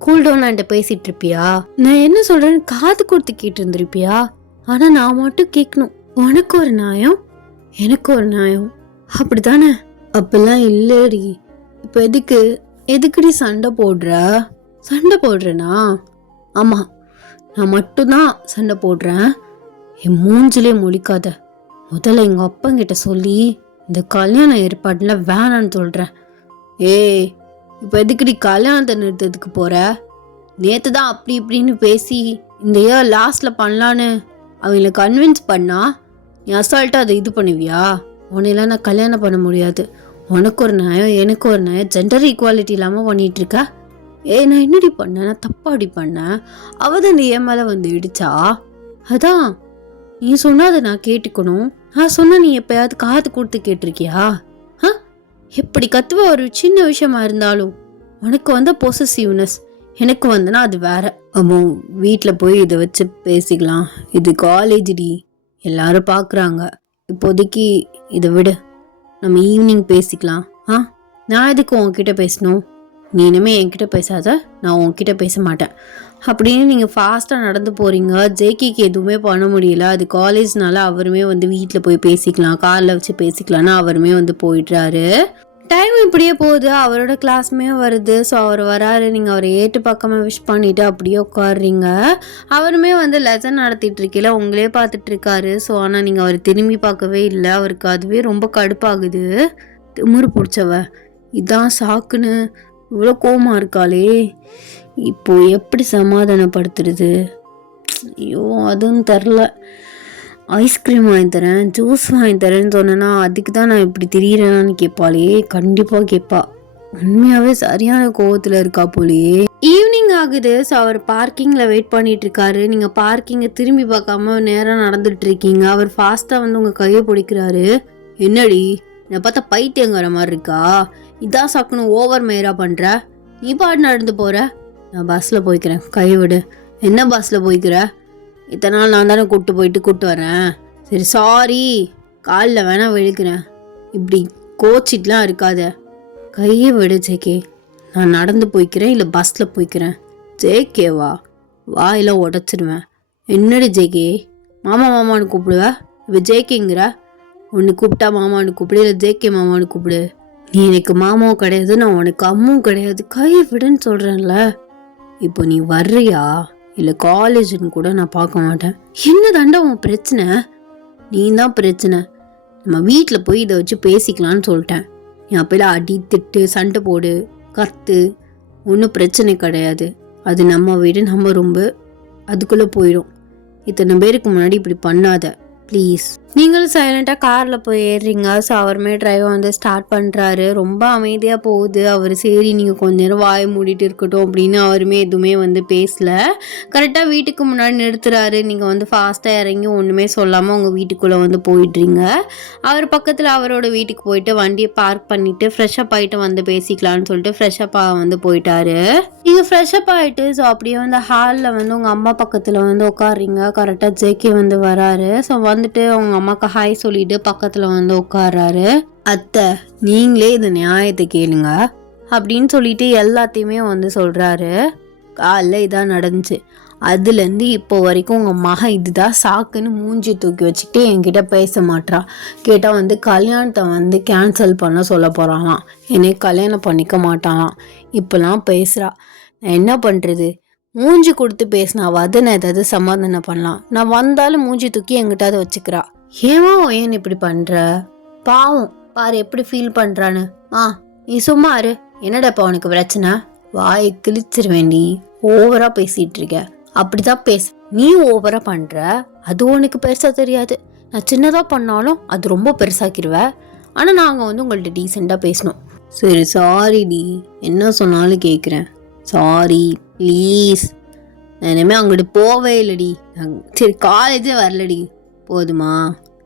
கூல்டவுன் என்கிட்ட பேசிட்டு இருப்பியா? நான் என்ன சொல்றேன்னு காது கொடுத்து கேட்டு இருந்திருப்பியா? ஆனா நான் மட்டும் கேட்கணும், உனக்கு ஒரு நியாயம் எனக்கு ஒரு நியாயம் அப்படித்தானே? அப்பெல்லாம் இல்லடி, இப்போ எதுக்குடி சண்டை போடுறேனா? ஆமா, நான் மட்டும்தான் சண்டை போடுறேன். என் மூஞ்சிலே முழிக்காத, முதல்ல எங்க அப்பங்கிட்ட சொல்லி இந்த கல்யாண ஏற்பாடுல வேணான்னு சொல்றேன். ஏய், இப்போ எதுக்குடி கல்யாணத்தை நிறுத்ததுக்கு போற? நேற்று தான் அப்படி இப்படின்னு பேசி இந்த இயர் லாஸ்ட்டில் பண்ணலான்னு அவங்கள கன்வின்ஸ் பண்ணா நீ அசால்ட்டாக அதை இது பண்ணுவியா? உன்னையெல்லாம் நான் கல்யாணம் பண்ண முடியாது. உனக்கு ஒரு நியாயம் எனக்கு ஒரு நியாயம், ஜெண்டர் ஈக்குவாலிட்டி இல்லாமல் பண்ணிட்டு இருக்க. நான் என்னடி பண்ணேன்? நான் தப்பாடி பண்ணேன், அவள் தான் என் மேலே வந்து இடிச்சா. அதான் நீ சொன்னா அதை நான் கேட்டுக்கணும், நான் சொன்ன நீ எப்பயாவது காது கொடுத்து கேட்டிருக்கியா? எப்படி கத்துவ? ஒரு சின்ன விஷயமா இருந்தாலும் உனக்கு வந்த பொசசிவ்னஸ் எனக்கு வந்தனா அது வேற. அம்மோ, வீட்டில் போய் இதை வச்சு பேசிக்கலாம், இது காலேஜ் டி, எல்லாரும் பார்க்குறாங்க, இப்போதைக்கு இதை விடு, நம்ம ஈவினிங் பேசிக்கலாம். நான் எதுக்கு உன்கிட்ட பேசணும்? நீ இனிமே என்கிட்ட பேசாத, நான் உன்கிட்ட பேச மாட்டேன் அப்படின்னு நீங்கள் ஃபாஸ்ட்டாக நடந்து போகிறீங்க. ஜேகேக்கு எதுவுமே பண்ண முடியல, அது காலேஜ்னால அவருமே வந்து வீட்டில் போய் பேசிக்கலாம், காரில் வச்சு பேசிக்கலான்னு அவருமே வந்து போயிடுறாரு. டைம் இப்படியே போகுது. அவரோட கிளாஸ்மே வருது. ஸோ அவர் வராரு. நீங்கள் அவரை ஏட்டு பக்கமாக விஷ் பண்ணிவிட்டு அப்படியே உட்காடுறீங்க. அவருமே வந்து லெசன் நடத்திட்டு இருக்கல உங்களே பார்த்துட்டு இருக்காரு. ஸோ ஆனால் நீங்கள் அவரை திரும்பி பார்க்கவே இல்லை. அவருக்கு அதுவே ரொம்ப கடுப்பாகுது. திமிரு பிடிச்சவ இதான் சாக்குன்னு இவ்வளோ கோவமா இருக்காளே, இப்போ எப்படி சமாதானப்படுத்துறது? ஐயோ அதுவும் தெரில. ஐஸ்கிரீம் வாங்கி தரேன், ஜூஸ் வாங்கி தரேன்னு சொன்னேன்னா அதுக்கு தான் நான் இப்படி திரியிறேன்னு கேட்பாளே. கண்டிப்பாக கேட்பா. உண்மையாகவே சரியான கோவத்தில் இருக்கா போலேயே. ஈவினிங் ஆகுது. ஸோ அவர் பார்க்கிங்கில் வெயிட் பண்ணிட்டு இருக்காரு. நீங்கள் பார்க்கிங்கை திரும்பி பார்க்காம நேராக நடந்துட்டு இருக்கீங்க. அவர் ஃபாஸ்ட்டாக வந்து உங்கள் கையை பிடிக்கிறாரு. என்னடி என்னை பார்த்தா பைத்தியங்கிற மாதிரி இருக்கா? இதான் சாக்கணும் ஓவர் மேயரா பண்ணுற. நீ பாட்டு நடந்து போகிற. நான் பஸ்ஸில் போய்க்கிறேன், கை விடு. என்ன பஸ்ஸில் போய்க்கிற? இத்தனை நாள் நான் தானே கூப்பிட்டு வரேன். சரி சாரி, காலில் வேணா விழுக்கிறேன். இப்படி கோச்சிட்லாம் இருக்காத. கையை விடு ஜேகே. நான் நடந்து போய்க்கிறேன் இல்லை பஸ்ஸில் போய்க்கிறேன். ஜேகேவா? வாயில உடச்சிடுவேன். என்னடி ஜேகே மாமான்னு கூப்பிடுவ? இப்போ ஜேகேங்கிற. ஒன்று கூப்பிட்டா மாமான்னு கூப்பிடு, இல்லை ஜேகே மாமான்னு கூப்பிடு. நீ எனக்கு மாமாவும் கிடையாது, நான் உனக்கு அம்மும் கிடையாது. கையை விடுன்னு சொல்கிறேன்ல. இப்போ நீ வர்றியா இல்லை காலேஜுன்னு கூட நான் பார்க்க மாட்டேன். என்ன தாண்டா உன் பிரச்சனை? நீ தான் பிரச்சனை. நம்ம வீட்டில் போய் இதை வச்சு பேசிக்கலான்னு சொல்லிட்டேன். நீ அப்பெல்லாம் அடி திட்டு சண்டை போடு கத்து, ஒன்றும் பிரச்சனை கிடையாது. அது நம்ம வீடு, நம்ம ரொம்ப அதுக்குள்ளே போயிடும். இத்தனை பேருக்கு முன்னாடி இப்படி பண்ணாத ப்ளீஸ். நீங்களும் சைலண்டாக காரில் போய் ஏறுறீங்க. ஸோ அவருமே டிரைவர் வந்து ஸ்டார்ட் பண்ணுறாரு. ரொம்ப அமைதியாக போகுது. அவர் சரி நீங்கள் கொஞ்ச நேரம் வாயை மூடிட்டு இருக்கட்டும் அப்படின்னு அவருமே எதுவுமே வந்து பேசல. கரெக்டாக வீட்டுக்கு முன்னாடி நிறுத்துறாரு. நீங்கள் வந்து ஃபாஸ்ட்டாக இறங்கி ஒன்றுமே சொல்லாமல் உங்கள் வீட்டுக்குள்ளே வந்து போயிடுறீங்க. அவர் பக்கத்தில் அவரோட வீட்டுக்கு போயிட்டு வண்டியை பார்க் பண்ணிவிட்டு ஃப்ரெஷ்அப் ஆகிட்டு வந்து பேசிக்கலான்னு சொல்லிட்டு ஃப்ரெஷ்அப் வந்து போயிட்டாரு. நீங்கள் ஃப்ரெஷ்அப் ஆகிட்டு ஸோ அப்படியே வந்து ஹாலில் வந்து உங்கள் அம்மா பக்கத்தில் வந்து உட்காடுறீங்க. கரெக்டாக ஜேகே வந்து வராரு. ஸோ வந்துட்டு அவங்க அம்மாவுக்கு ஹாய் சொல்லிட்டு பக்கத்தில் வந்து உட்கார்றாரு. அத்தை நீங்களே இது நியாயத்தை கேளுங்க அப்படின்னு சொல்லிட்டு எல்லாத்தையுமே வந்து சொல்கிறாரு. காலைல இதான் நடந்துச்சு. அதுலேருந்து இப்போ வரைக்கும் உங்கள் மகன் இதுதான் சாக்குன்னு மூஞ்சி தூக்கி வச்சுக்கிட்டு என்கிட்ட பேச மாட்றா. கேட்டால் வந்து கல்யாணத்தை வந்து கேன்சல் பண்ண சொல்ல போகிறாங்களாம். என்னை கல்யாணம் பண்ணிக்க மாட்டாங்களாம். இப்போலாம் பேசுகிறா. நான் என்ன பண்ணுறது? மூஞ்சி கொடுத்து பேசினாவாது நான் ஏதாவது சமாதானம் பண்ணலாம். நான் வந்தாலும் மூஞ்சி தூக்கி எங்கிட்ட அதை வச்சுக்கிறா. ஏன் இப்படி பண்ணுற? பாவம் பாரு எப்படி ஃபீல் பண்ணுறான்னு. நீ சும்மா இரு. என்னடாப்பா உனக்கு பிரச்சனை? வாயை கிழிச்சிருவேண்டி. ஓவராக பேசிகிட்டு இருக்க. அப்படிதான் பேசு. நீ ஓவராக பண்ணுற. அது உனக்கு பெருசாக தெரியாது. நான் சின்னதாக பண்ணாலும் அது ரொம்ப பெருசாக்கிடுவ. ஆனால் நாங்கள் வந்து உங்கள்கிட்ட டீசெண்டாக பேசணும். சரி சாரிடி, என்ன சொன்னாலும் கேட்குறேன். Sorry please. நான் இனிமேல் அங்கிட்டு போவே இல்லடி. சரி காலேஜே வரலடி. போதுமா?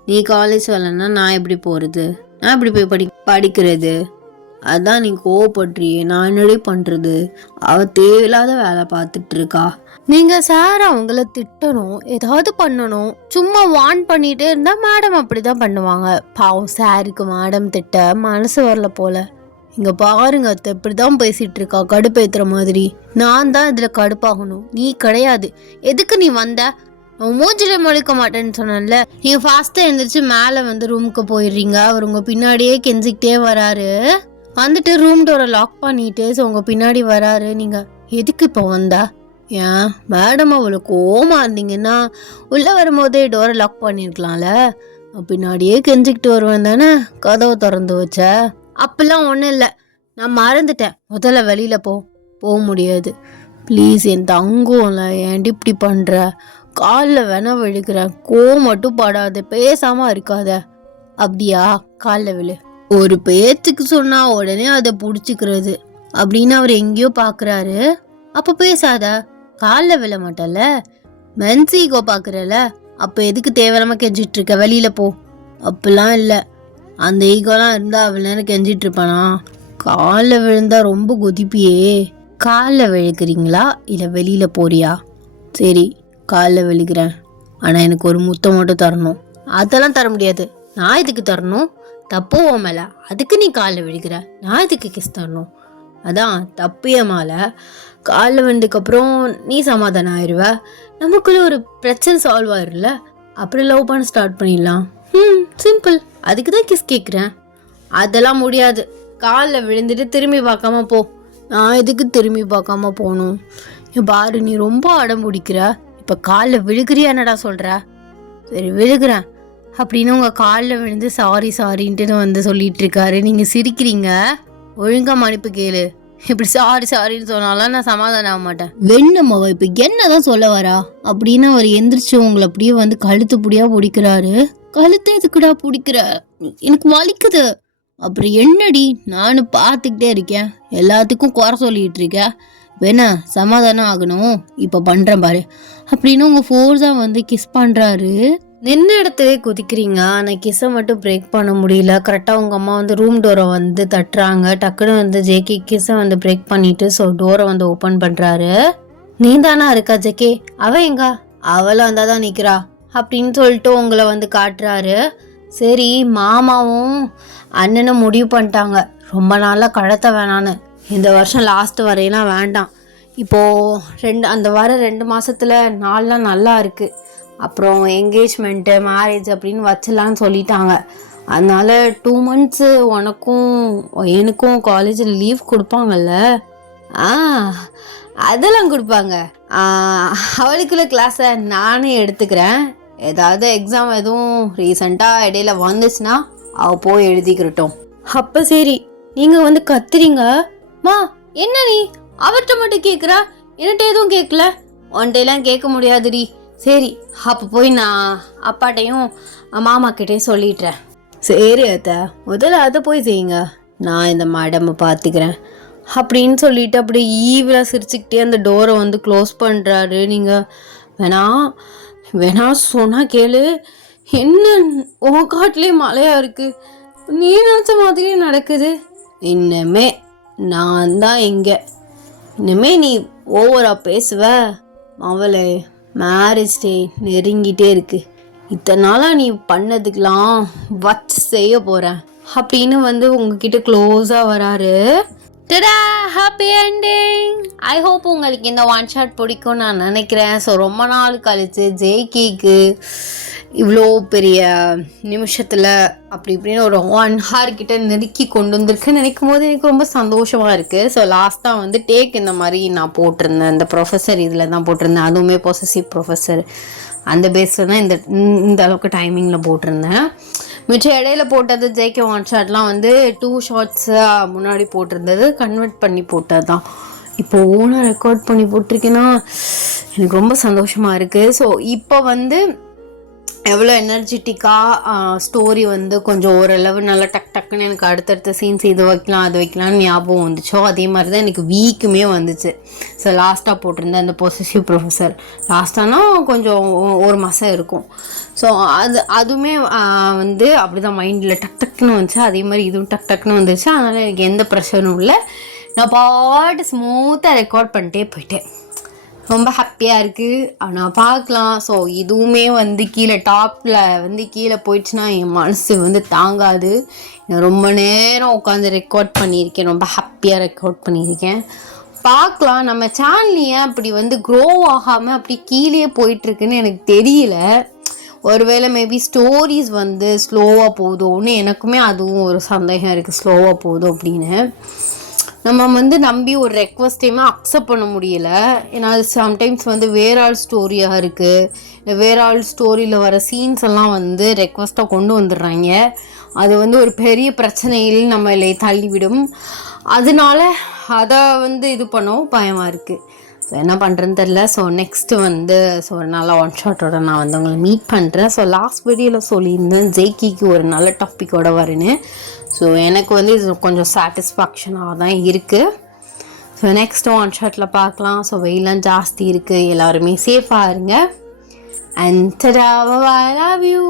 நீ காலேஜ் வரலன்னா நான் எப்படி போகிறது? நான் எப்படி போய் படிக்கிறது? அதான் நீ கோவப்படுறியே. நான் என்னடி பண்ணுறது? அவள் தேவையில்லாத வேலை பார்த்துட்டு இருக்கா. நீங்கள் சார் அவங்கள திட்டணும், ஏதாவது பண்ணணும். சும்மா வார்ன் பண்ணிகிட்டே இருந்தால் மேடம் அப்படி தான் பண்ணுவாங்க. பாவம் சாருக்கு மேடம் திட்ட மனசு வரல போல. இங்கே பாருங்க அத்தை இப்படி தான் பேசிகிட்டு இருக்கா கடுப்பேற்றுற மாதிரி. நான் தான் இதில் கடுப்பாகணும், நீ கிடையாது. எதுக்கு நீ வந்த? நான் மூஞ்சிலே முழிக்க மாட்டேன்னு சொன்னேன்ல. நீங்கள் ஃபாஸ்ட்டாக எழுந்திரிச்சு மேலே வந்து ரூமுக்கு போயிடுறீங்க. அவர் உங்கள் பின்னாடியே கெஞ்சிக்கிட்டே வராரு. வந்துட்டு ரூம் டோரை லாக் பண்ணிட்டு உங்கள் பின்னாடி வராரு. நீங்கள் எதுக்கு இப்போ வந்தா? ஏன் மேடம் அவ்வளோ கோவமா இருந்தீங்கன்னா உள்ளே வரும்போதே டோரை லாக் பண்ணியிருக்கலாம்ல. பின்னாடியே கெஞ்சிக்கிட்டு வருவேன் தானே கதவை திறந்து வச்ச. அப்பெல்லாம் ஒன்றும் இல்லை, நான் மறந்துட்டேன். முதல்ல வெளியில் போக முடியாது ப்ளீஸ். என் தங்கம்ல ஏன்டி இப்படி பண்ணுற? காலில் வேணா விழுக்கிறேன். மட்டும் படாது, பேசாமல் இருக்காத. அப்படியா? காலில் விழு. ஒரு பேச்சுக்கு சொன்னால் உடனே அதை பிடிச்சிக்கிறது அப்படின்னு அவர் எங்கேயோ பார்க்குறாரு. அப்போ பேசாத. காலில் விழ மாட்டல. மென்சிகோ பார்க்குறல. அப்போ எதுக்கு தேவையில்லாமல் கெஞ்சிட்டு இருக்க? வெளியில் போ. அப்படிலாம் இல்லை. அந்த ஈகோலாம் இருந்தால் அவ்வளோ நேரம் கெஞ்சிட்டு இருப்பானா? காலில் விழுந்தா ரொம்ப கொதிப்பியே. காலில் விழுக்கிறீங்களா இல்லை வெளியில் போறியா? சரி காலில் விழுகிறேன். ஆனால் எனக்கு ஒரு முத்தம் மட்டும் தரணும். அதெல்லாம் தர முடியாது. நான் இதுக்கு தரணும்? தப்பு உன் மேலே. அதுக்கு நீ காலில் விழுகிற. நான் இதுக்கு கிஸ் தரணும். அதான் தப்பு என் மேலே. காலில் விழுந்ததுக்கப்புறம் நீ சமாதானம் ஆயிடுவ. நமக்குள்ளே ஒரு பிரச்சனை சால்வ் ஆயிடும்ல. அப்புறம் லவ் பண்ண ஸ்டார்ட் பண்ணிடலாம். சிம்பிள். அதுக்கு தான் கிஸ் கேட்குறேன். அதெல்லாம் முடியாது. காலில் விழுந்துட்டு திரும்பி பார்க்காம போ. நான் எதுக்கு திரும்பி பார்க்காம போகணும்? பாரு, நீ ரொம்ப அடம் பிடிக்கிற. இப்போ காலில் விழுகிறியா என்னடா சொல்கிற? சரி விழுகிறேன் அப்படின்னு உங்கள் காலில் விழுந்து சாரின்ட்டு வந்து சொல்லிட்டு இருக்காரு. நீங்கள் சிரிக்கிறீங்க. ஒழுங்கா மன்னிப்பு கேளு. இப்படி சாரின்னு சொன்னாலும் நான் சமாதானம் ஆக மாட்டேன். வெண்ணம்மாவா இப்போ என்னதான் சொல்ல வரா அப்படின்னு அவர் எந்திரிச்சு உங்களை அப்படியே வந்து கழுத்து புடியா பிடிக்கிறாரு. கழுத்து எதுக்குடா பிடிக்கிற? எனக்கு வலிக்குது. அப்புறம் என்னடி, நானும் பார்த்துக்கிட்டே இருக்கேன், எல்லாத்துக்கும் குறை சொல்லிட்டு இருக்கேன். வேணா சமாதானம் ஆகணும், இப்போ பண்ணுறேன் பாரு அப்படின்னு உங்கள் ஃபோர்ஸாக வந்து கிஸ் பண்ணுறாரு. நின்ன இடத்துலே குதிக்கிறீங்க. ஆனால் கிஸ்ஸை மட்டும் பிரேக் பண்ண முடியல. கரெக்டாக உங்கள் அம்மா வந்து ரூம் டோரை வந்து தட்டுறாங்க. டக்குன்னு வந்து ஜேகே கிஸ்ஸை வந்து பிரேக் பண்ணிட்டு ஸோ டோரை வந்து ஓப்பன் பண்ணுறாரு. நீ தானா இருக்கா ஜேகே? அவள் எங்க? அவளும் வந்தால் தான் நிற்கிறா அப்படின்னு சொல்லிட்டு உங்களை வந்து காட்டுறாரு. சரி, மாமாவும் அண்ணனும் முடிவு பண்ணிட்டாங்க ரொம்ப நாளாக கடத்த வேணான்னு. இந்த வருஷம் லாஸ்ட் வரையெல்லாம் வேண்டாம். இப்போது அந்த வர 2 மாதத்தில் நாள்லாம் நல்லா இருக்குது. அப்புறம் என்கேஜ்மெண்ட்டு மேரேஜ் அப்படின்னு வச்சிடலான்னு சொல்லிட்டாங்க. அதனால 2 months உனக்கும் எனக்கும் காலேஜில் லீவ் கொடுப்பாங்கல்ல? அதெல்லாம் கொடுப்பாங்க. அவளுக்குள்ள கிளாஸை நானே எடுத்துக்கிறேன். ஏதாவது எக்ஸாம் எதுவும் ரீசெண்டாக இடையில வந்துச்சுன்னா அவள் போய் எழுதிக்கிறட்டும். அப்போ சரி. நீங்கள் வந்து கத்துறீங்க. மா என்ன நீ அவர்கிட்ட மட்டும் கேட்குறா, என்கிட்ட எதுவும் கேட்கல? ஒன்றையெல்லாம் கேட்க முடியாதுடி. சரி, அப்போ போய் நான் அப்பாட்டையும் மாமா கிட்டேயும் சொல்லிடுறேன். சரி அத்தை, முதல்ல அதை போய் செய்யுங்க, நான் இந்த மேடமை பார்த்துக்கிறேன் அப்படின்னு சொல்லிட்டு அப்படியே ஈவிலாக சிரிச்சுக்கிட்டே அந்த டோரை வந்து க்ளோஸ் பண்ணுறாரு. நீங்கள் வேணா சொன்னால் கேளு. என்ன உன் காட்டிலே மழையாக இருக்குது, நீ நினச்ச மாதிரியே நடக்குது. இன்னமே நான் தான் எங்கே, இனிமே நீ ஓவராக பேசுவ. அவளே மேரேஜ் டே நெருங்கிட்டே இருக்கு, இத்தனை நாளாக நீ பண்ணதுக்கெலாம் வச்சு செய்ய போகிறேன் அப்படின்னு வந்து உங்ககிட்ட க்ளோஸாக வராரு. Happy ending. ஐ ஹோப் உங்களுக்கு இந்த ஒன் ஷாட் பிடிக்கும்னு நான் நினைக்கிறேன். ஸோ ரொம்ப நாள் கழிச்சு ஜேகேக்கு இவ்வளோ பெரிய நிமிஷத்தில் அப்படி இப்படின்னு ஒரு 1 hour கிட்ட நெருக்கி கொண்டு வந்திருக்குன்னு நினைக்கும் போது எனக்கு ரொம்ப சந்தோஷமாக இருக்குது. ஸோ லாஸ்ட்டாக வந்து டேக் இந்த மாதிரி நான் போட்டிருந்தேன். இந்த ப்ரொஃபஸர் இதில் தான் போட்டிருந்தேன், அதுவுமே பொசசிவ் ப்ரொஃபஸர் அந்த பேஸில் தான் இந்த அளவுக்கு டைமிங்கில் போட்டிருந்தேன். மிச்சம் இடையில போட்டது ஜேகே ஒன் ஷாட்லாம் வந்து 2 shots முன்னாடி போட்டிருந்தது கன்வெர்ட் பண்ணி போட்டது தான். இப்போ ஓனாக ரெக்கார்ட் பண்ணி போட்டிருக்கேன்னா எனக்கு ரொம்ப சந்தோஷமாக இருக்குது. ஸோ இப்போ வந்து எவ்வளோ எனர்ஜெட்டிக்காக ஸ்டோரி வந்து கொஞ்சம் ஓரளவு நல்லா டக்குன்னு எனக்கு அடுத்தடுத்த சீன்ஸ் இது வைக்கலாம் அது வைக்கலான்னு ஞாபகம் வந்துச்சோ அதே மாதிரி தான் எனக்கு வீக்குமே வந்துச்சு. ஸோ லாஸ்ட்டாக போட்டிருந்தேன் அந்த பொசசிவ் ப்ரொஃபஸர். லாஸ்ட்டானா கொஞ்சம் 1 மாதம் இருக்கும். ஸோ அதுவுமே வந்து அப்படி தான் மைண்டில் டக்குன்னு வந்துச்சு. அதே மாதிரி இதுவும் டக்குன்னு வந்துச்சு. அதனால் எனக்கு எந்த ப்ரெஷரும் இல்லை. நான் பாட்டு ஸ்மூத்தாக ரெக்கார்ட் பண்ணிட்டே போயிட்டேன். ரொம்ப ஹாப்பியாக இருக்குது. நான் பார்க்கலாம். ஸோ இதுவுமே வந்து டாப்பில் வந்து கீழே போயிடுச்சுன்னா என் மனசு வந்து தாங்காது. நான் ரொம்ப நேரம் உட்காந்து ரெக்கார்ட் பண்ணியிருக்கேன், ரொம்ப ஹாப்பியாக ரெக்கார்ட் பண்ணியிருக்கேன். பார்க்கலாம் நம்ம சேனல் ஏன் அப்படி வந்து க்ரோ ஆகாமல் அப்படி கீழே போயிட்டுருக்குன்னு எனக்கு தெரியல. ஒருவேளை மேபி ஸ்டோரிஸ் வந்து ஸ்லோவாக போகுதோன்னு எனக்குமே அதுவும் ஒரு சந்தேகம் இருக்குது, ஸ்லோவாக போகுதோ அப்படின்னு. நம்ம வந்து நம்பி ஒரு ரெக்வஸ்ட்டையுமே அக்செப்ட் பண்ண முடியல. ஏன்னா அது சம்டைம்ஸ் வந்து வேற ஆள் ஸ்டோரியாக இருக்குது, வேற ஆள் ஸ்டோரியில் வர சீன்ஸ் எல்லாம் வந்து ரெக்வஸ்ட்டாக கொண்டு வந்துடுறாங்க. அது வந்து ஒரு பெரிய பிரச்சனையில் நம்மளை தள்ளிவிடும். அதனால அதை வந்து இது பண்ணவும் பயமாக இருக்குது. ஸோ என்ன பண்ணுறேன்னு தெரில. ஸோ நெக்ஸ்ட்டு வந்து ஸோ ஒரு நல்ல ஒன் ஷாட்டோட நான் வந்து உங்களை மீட் பண்ணுறேன். ஸோ லாஸ்ட் வீடியோவில் சொல்லியிருந்தேன் ஜேகேக்கு ஒரு நல்ல டாப்பிக்கோட வரேன்னு. ஸோ எனக்கு வந்து இது கொஞ்சம் சாட்டிஸ்ஃபேக்ஷனாக தான் இருக்குது. ஸோ நெக்ஸ்ட்டு ஒன் ஷாட்டில் பார்க்கலாம். ஸோ வெயிலாம் ஜாஸ்தி இருக்குது, எல்லாருமே சேஃபாக இருங்க. And I love you.